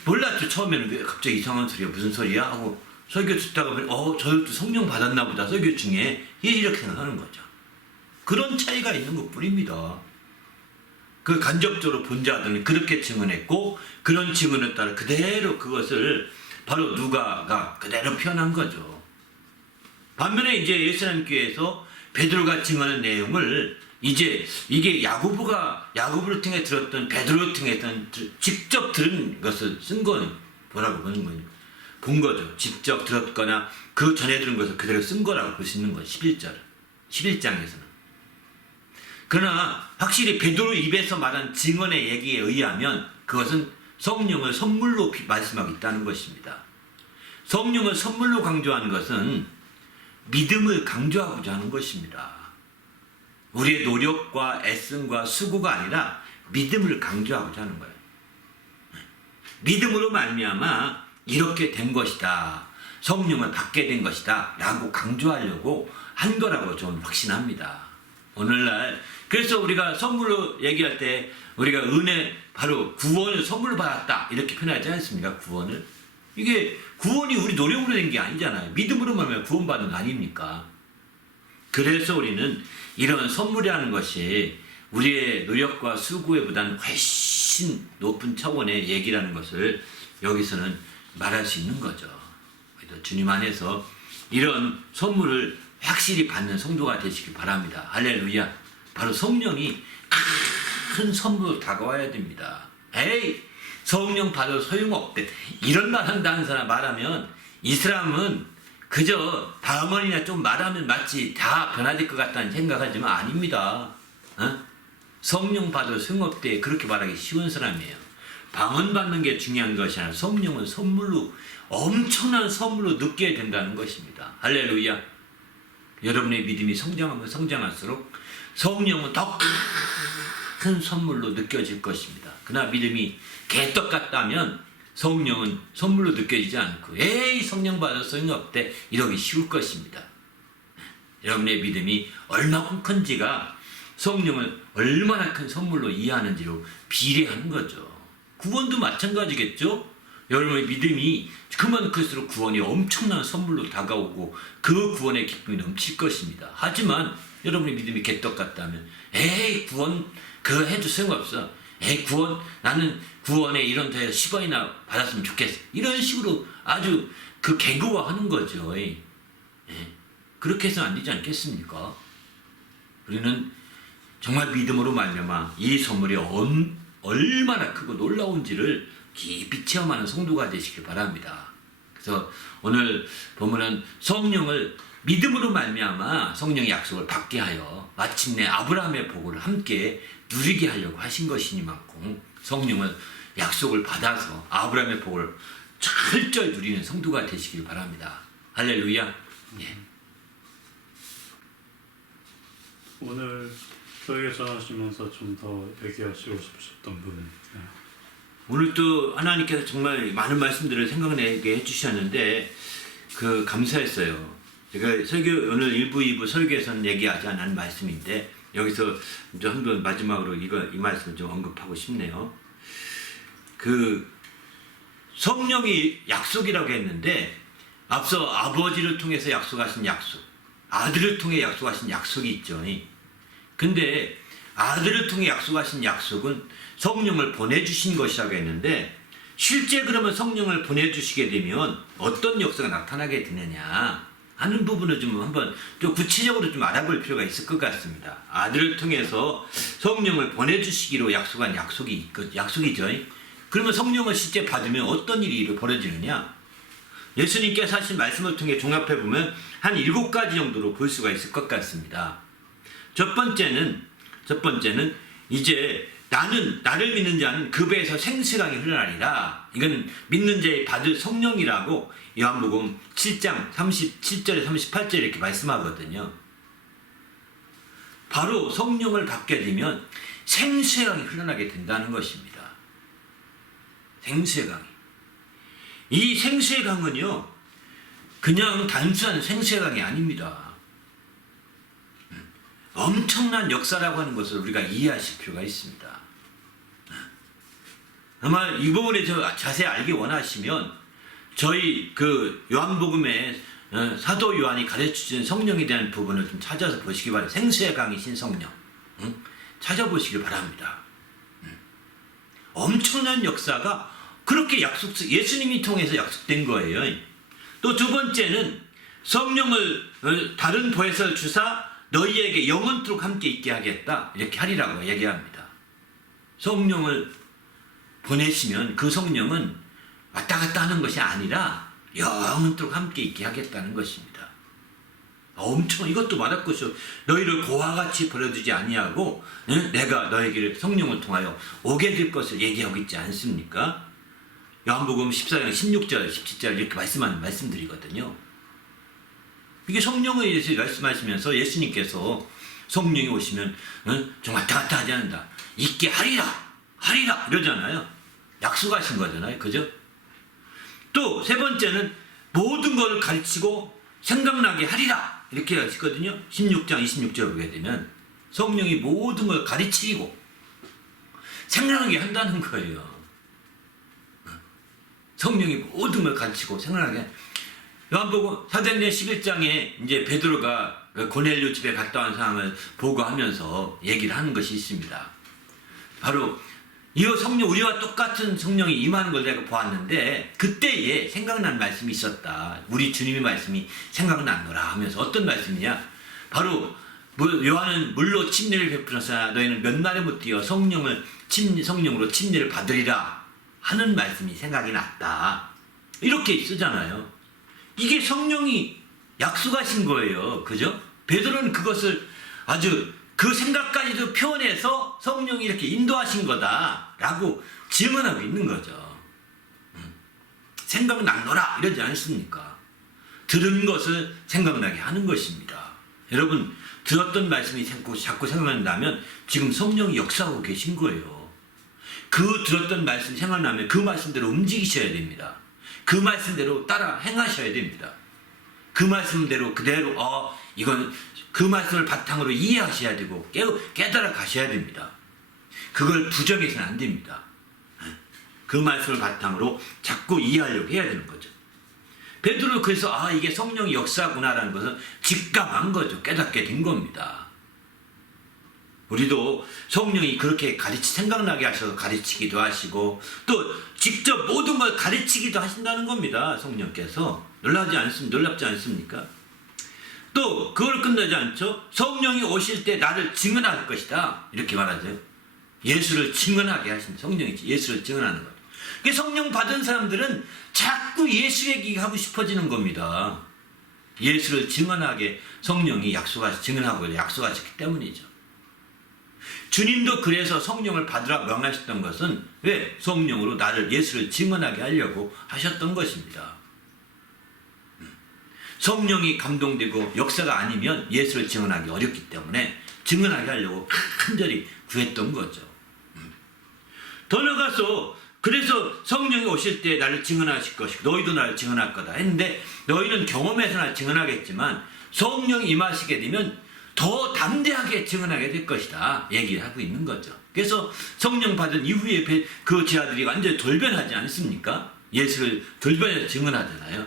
몰랐죠. 처음에는 왜 갑자기 이상한 소리야 무슨 소리야 하고 설교 듣다가 보니 저것도 성령 받았나 보다 설교 중에 이렇게 생각하는 거죠. 그런 차이가 있는 것뿐입니다. 그 간접적으로 본 자들은 그렇게 증언했고 그런 증언에 따라 그대로 그것을 바로 누가가 그대로 표현한 거죠. 반면에 이제 예루살렘 교회에서 베드로가 증언한 내용을 이제 이게 야고보를 통해 들었던 베드로를 통해 직접 들은 것을 쓴 건 뭐라고 보는 거예요? 본 거죠. 직접 들었거나 그 전에 들은 것을 그대로 쓴 거라고 볼 수 있는 거예요. 11장에서는. 그러나 확실히 베드로 입에서 말한 증언의 얘기에 의하면 그것은 성령을 선물로 말씀하고 있다는 것입니다. 성령을 선물로 강조하는 것은 믿음을 강조하고자 하는 것입니다. 우리의 노력과 애씀과 수고가 아니라 믿음을 강조하고자 하는 거예요. 믿음으로 말미암아 이렇게 된 것이다. 성령을 받게 된 것이다. 라고 강조하려고 한 거라고 저는 확신합니다. 오늘날 그래서 우리가 선물로 얘기할 때 우리가 은혜 바로 구원을 선물로 받았다 이렇게 표현하지 않습니까? 구원을. 이게 구원이 우리 노력으로 된 게 아니잖아요. 믿음으로만 구원받은 거 아닙니까? 그래서 우리는 이런 선물이라는 것이 우리의 노력과 수고에보다는 훨씬 높은 차원의 얘기라는 것을 여기서는 말할 수 있는 거죠. 그래서 주님 안에서 이런 선물을 확실히 받는 성도가 되시길 바랍니다. 할렐루야. 바로 성령이 큰 선물로 다가와야 됩니다. 에이 성령 받아도 소용없대. 이런 말 한다는 사람 말하면 이 사람은 그저 방언이나 좀 말하면 마치 다 변화될 것 같다는 생각하지만 아닙니다. 성령 받아도 소용없대. 그렇게 말하기 쉬운 사람이에요. 방언 받는 게 중요한 것이 아니라 성령은 선물로 엄청난 선물로 느껴야 된다는 것입니다. 할렐루야. 여러분의 믿음이 성장하면 성장할수록 성령은 더 큰 선물로 느껴질 것입니다. 그러나 믿음이 개떡 같다면 성령은 선물로 느껴지지 않고 에이 성령 받아서 소용없대 이러기 쉬울 것입니다. 여러분의 믿음이 얼마큼 큰지가 성령을 얼마나 큰 선물로 이해하는지로 비례하는 거죠. 구원도 마찬가지겠죠. 여러분의 믿음이 크면 클수록 구원이 엄청난 선물로 다가오고 그 구원의 기쁨이 넘칠 것입니다. 하지만 여러분의 믿음이 개떡 같다면 에이 구원 그거 해도 소용없어. 에이 구원 나는 구원에 이런 데서 10원이나 받았으면 좋겠어. 이런 식으로 아주 그 개그화하는 거죠. 그렇게 해서는 안 되지 않겠습니까? 우리는 정말 믿음으로 말미암아 이 선물이 얼마나 크고 놀라운지를 깊이 체험하는 성도가 되시길 바랍니다. 그래서 오늘 보면은 성령을 믿음으로 말미암아 성령의 약속을 받게 하여 마침내 아브라함의 복을 함께 누리게 하려고 하신 것이니만큼 성령을 약속을 받아서 아브라함의 복을 철저히 누리는 성도가 되시길 바랍니다. 할렐루야. 예. 오늘 저에게 전하시면서 좀 더 얘기하시고 싶으셨던 부분이 오늘 또 하나님께서 정말 많은 말씀들을 생각나게 해주셨는데 감사했어요. 제가 오늘 1부, 2부 설교에서는 얘기하지 않은 말씀인데 여기서 좀 한번 마지막으로 이 말씀을 좀 언급하고 싶네요. 성령이 약속이라고 했는데 앞서 아버지를 통해서 약속하신 약속, 아들을 통해 약속하신 약속이 있죠. 근데 아들을 통해 약속하신 약속은 성령을 보내주신 것이라고 했는데 실제 그러면 성령을 보내주시게 되면 어떤 역사가 나타나게 되느냐 하는 부분을 좀 한번 좀 구체적으로 좀 알아볼 필요가 있을 것 같습니다. 아들을 통해서 성령을 보내주시기로 약속한 약속이죠. 그러면 성령을 실제 받으면 어떤 일이 벌어지느냐? 예수님께서 하신 말씀을 통해 종합해보면 한 7가지 정도로 볼 수가 있을 것 같습니다. 첫 번째는 이제 나를 믿는 자는 그 배에서 생수강이 흘러나리라. 이건 믿는 자의 받을 성령이라고 요한복음 7장 37절에 38절에 이렇게 말씀하거든요. 바로 성령을 받게 되면 생수의 강이 흘러나게 된다는 것입니다. 생수의 강이. 이 생수의 강은요, 그냥 단순한 생수의 강이 아닙니다. 엄청난 역사라고 하는 것을 우리가 이해하실 필요가 있습니다. 아마 이 부분에 자세히 알기 원하시면 저희 그 요한복음에 사도 요한이 가르쳐주는 성령에 대한 부분을 좀 찾아서 보시기 바랍니다. 생수의 강이신 성령 찾아보시길 바랍니다. 엄청난 역사가 그렇게 예수님이 통해서 약속된 거예요. 또 두 번째는 성령을 다른 보혜사를 주사 너희에게 영원토록 함께 있게 하겠다 이렇게 하리라고 얘기합니다. 성령을 보내시면 그 성령은 왔다 갔다 하는 것이 아니라 영원토록 함께 있게 하겠다는 것입니다. 엄청 이것도 말할 것이요 너희를 고와 같이 버려두지 아니하고 내가 너희에게 성령을 통하여 오게 될 것을 얘기하고 있지 않습니까? 요한복음 14장 16절 17절 이렇게 말씀드리거든요. 이게 성령에 대해서 말씀하시면서 예수님께서 성령이 오시면 좀 왔다 갔다 하지 않는다. 있게 하리라 이러잖아요. 약속하신 거잖아요. 그죠? 또 세 번째는 모든 것을 가르치고 생각나게 하리라 이렇게 하시거든요. 16장 26절 보게 되면 성령이 모든 걸 가르치고 생각나게 한다는 거예요. 성령이 모든 걸 가르치고 생각나게. 요한복음 사도행전 11장에 이제 베드로가 고넬료 집에 갔다 온 상황을 보고하면서 얘기를 하는 것이 있습니다. 바로 이 성령, 우리와 똑같은 성령이 임하는 걸 내가 보았는데 그때에 생각난 말씀이 있었다. 우리 주님의 말씀이 생각나노라 하면서 어떤 말씀이냐? 바로 요한은 물로 침례를 베풀었으나 너희는 몇 날에 못 뛰어 성령으로 침례를 받으리라 하는 말씀이 생각이 났다. 이렇게 쓰잖아요. 이게 성령이 약속하신 거예요. 그죠? 베드로는 그것을 아주 그 생각까지도 표현해서 성령이 이렇게 인도하신 거다라고 증언하고 있는 거죠. 생각나노라 이러지 않습니까? 들은 것을 생각나게 하는 것입니다. 여러분 들었던 말씀이 자꾸 생각난다면 지금 성령이 역사하고 계신 거예요. 그 들었던 말씀이 생각나면 그 말씀대로 움직이셔야 됩니다. 그 말씀대로 따라 행하셔야 됩니다. 그 말씀대로 그대로 이건 그 말씀을 바탕으로 이해하셔야 되고 깨달아 가셔야 됩니다. 그걸 부정해서는 안 됩니다. 그 말씀을 바탕으로 자꾸 이해하려고 해야 되는 거죠. 베드로 그래서 이게 성령의 역사구나라는 것은 직감한 거죠. 깨닫게 된 겁니다. 우리도 성령이 그렇게 생각나게 하셔서 가르치기도 하시고 또 직접 모든 걸 가르치기도 하신다는 겁니다. 성령께서 놀랍지 않습니까? 또 그걸 끝나지 않죠. 성령이 오실 때 나를 증언할 것이다 이렇게 말하죠. 예수를 증언하게 하신다. 성령이 예수를 증언하는 거예요. 성령 받은 사람들은 자꾸 예수 얘기하고 싶어지는 겁니다. 예수를 증언하게 성령이 증언하고 약속하셨기 때문이죠. 주님도 그래서 성령을 받으라 명하셨던 것은 왜? 성령으로 예수를 증언하게 하려고 하셨던 것입니다. 성령이 감동되고 역사가 아니면 예수를 증언하기 어렵기 때문에 증언하게 하려고 간절히 구했던 거죠. 더 나가서 그래서 성령이 오실 때 나를 증언하실 것이고 너희도 나를 증언할 거다 했는데 너희는 경험해서 나를 증언하겠지만 성령이 임하시게 되면 더 담대하게 증언하게 될 것이다 얘기를 하고 있는 거죠. 그래서 성령 받은 이후에 그 제자들이 완전히 돌변하지 않습니까? 예수를 돌변해서 증언하잖아요.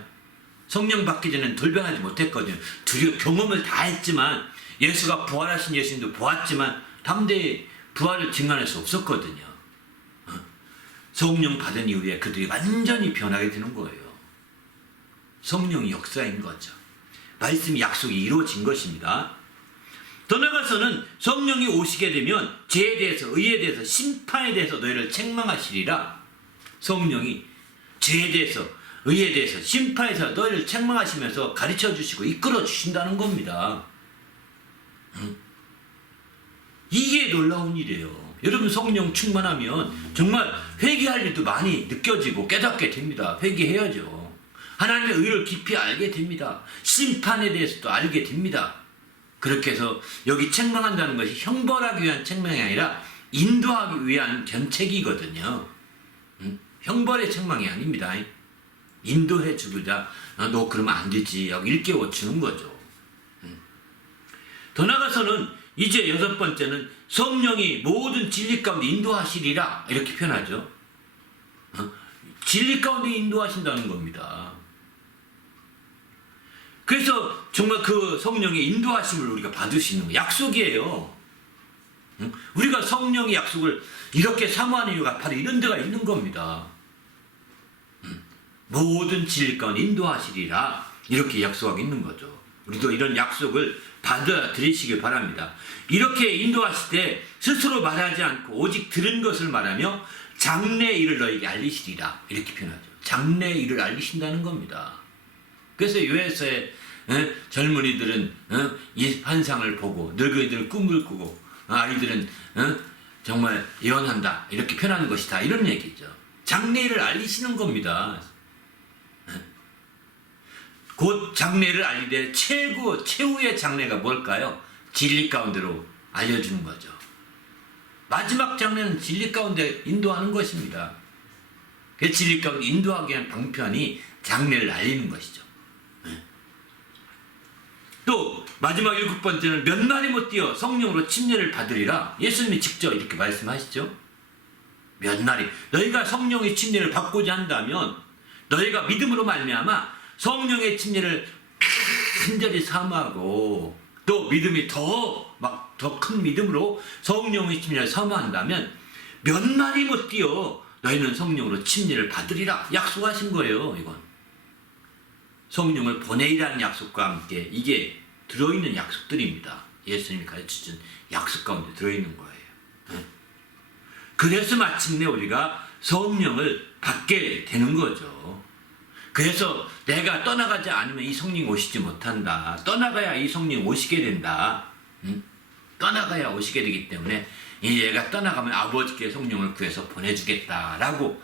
성령 받기 전에는 돌변하지 못했거든요. 경험을 다 했지만 예수가 부활하신 예수님도 보았지만 담대히 부활을 증언할 수 없었거든요. 성령 받은 이후에 그들이 완전히 변하게 되는 거예요. 성령이 역사인 거죠. 말씀이 약속이 이루어진 것입니다. 더 나아가서는 성령이 오시게 되면 죄에 대해서 의에 대해서 심판에 대해서 너희를 책망하시리라. 성령이 죄에 대해서 의에 대해서 심판에 대해서 너희를 책망하시면서 가르쳐 주시고 이끌어 주신다는 겁니다. 이게 놀라운 일이에요. 여러분 성령 충만하면 정말 회개할 일도 많이 느껴지고 깨닫게 됩니다. 회개해야죠. 하나님의 의를 깊이 알게 됩니다. 심판에 대해서도 알게 됩니다. 그렇게 해서 여기 책망한다는 것이 형벌하기 위한 책망이 아니라 인도하기 위한 견책이거든요. 형벌의 책망이 아닙니다. 인도해 주고자 너 그러면 안 되지 하고 일깨워 주는 거죠. 더 나아가서는 이제 여섯 번째는 성령이 모든 진리 가운데 인도하시리라 이렇게 표현하죠. 진리 가운데 인도하신다는 겁니다. 그래서 정말 그 성령의 인도하심을 우리가 받을 수 있는 거 약속이에요. 우리가 성령의 약속을 이렇게 사모하는 이유가 바로 이런 데가 있는 겁니다. 모든 진리 가운데 인도하시리라 이렇게 약속하고 있는 거죠. 우리도 이런 약속을 받아들이시길 바랍니다. 이렇게 인도하실 때 스스로 말하지 않고 오직 들은 것을 말하며 장래의 일을 너에게 알리시리라 이렇게 표현하죠. 장래의 일을 알리신다는 겁니다. 그래서 요에서의 젊은이들은 이 환상을 보고 늙은이들은 꿈을 꾸고 아이들은 정말 예언한다 이렇게 표현하는 것이다 이런 얘기죠. 장래를 알리시는 겁니다. 곧 장래를 알리되 최후의 장래가 뭘까요? 진리 가운데로 알려주는 거죠. 마지막 장래는 진리 가운데 인도하는 것입니다. 그 진리 가운데 인도하기 위한 방편이 장래를 알리는 것이죠. 또 마지막 일곱 번째는 몇 날이 못 뛰어 성령으로 침례를 받으리라. 예수님이 직접 이렇게 말씀하시죠. 몇 날이 너희가 성령의 침례를 받고자 한다면 너희가 믿음으로 말미암아 성령의 침례를 간절히 사모하고 또 믿음이 더 큰 믿음으로 성령의 침례를 사모한다면 몇 날이 못 뛰어 너희는 성령으로 침례를 받으리라 약속하신 거예요. 이건 성령을 보내리라는 약속과 함께 이게 들어있는 약속들입니다. 예수님이 가르쳐준 약속 가운데 들어있는 거예요. 그래서 마침내 우리가 성령을 받게 되는 거죠. 그래서 내가 떠나가지 않으면 이 성령이 오시지 못한다. 떠나가야 이 성령이 오시게 된다. 떠나가야 오시게 되기 때문에 얘가 떠나가면 아버지께 성령을 구해서 보내주겠다라고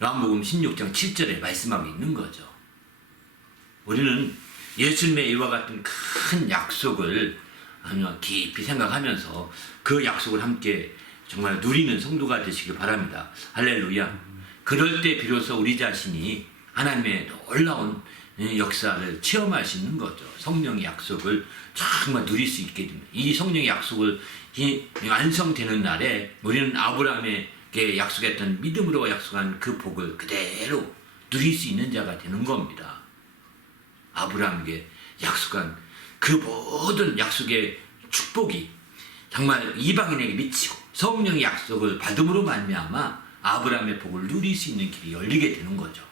요한복음 16장 7절에 말씀하고 있는 거죠. 우리는 예수님의 이와 같은 큰 약속을 깊이 생각하면서 그 약속을 함께 정말 누리는 성도가 되시길 바랍니다. 할렐루야. 그럴 때 비로소 우리 자신이 하나님의 놀라운 역사를 체험할 수 있는 거죠. 성령의 약속을 정말 누릴 수 있게 됩니다. 이 성령의 약속을 완성되는 날에 우리는 아브라함에게 약속했던 믿음으로 약속한 그 복을 그대로 누릴 수 있는 자가 되는 겁니다. 아브라함에게 약속한 그 모든 약속의 축복이 정말 이방인에게 미치고 성령의 약속을 받음으로 말미암아 아브라함의 복을 누릴 수 있는 길이 열리게 되는 거죠.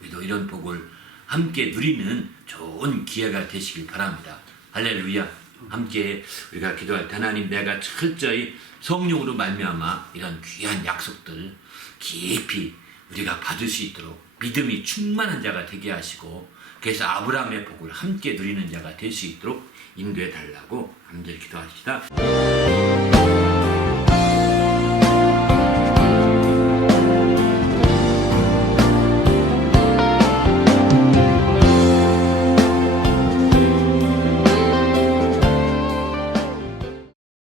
우리도 이런 복을 함께 누리는 좋은 기회가 되시길 바랍니다. 할렐루야. 함께 우리가 기도할 때 하나님 내가 철저히 성령으로 말미암아 이런 귀한 약속들 깊이 우리가 받을 수 있도록 믿음이 충만한 자가 되게 하시고 그래서 아브라함의 복을 함께 누리는 자가 될 수 있도록 인도해 달라고 간절히 기도합시다.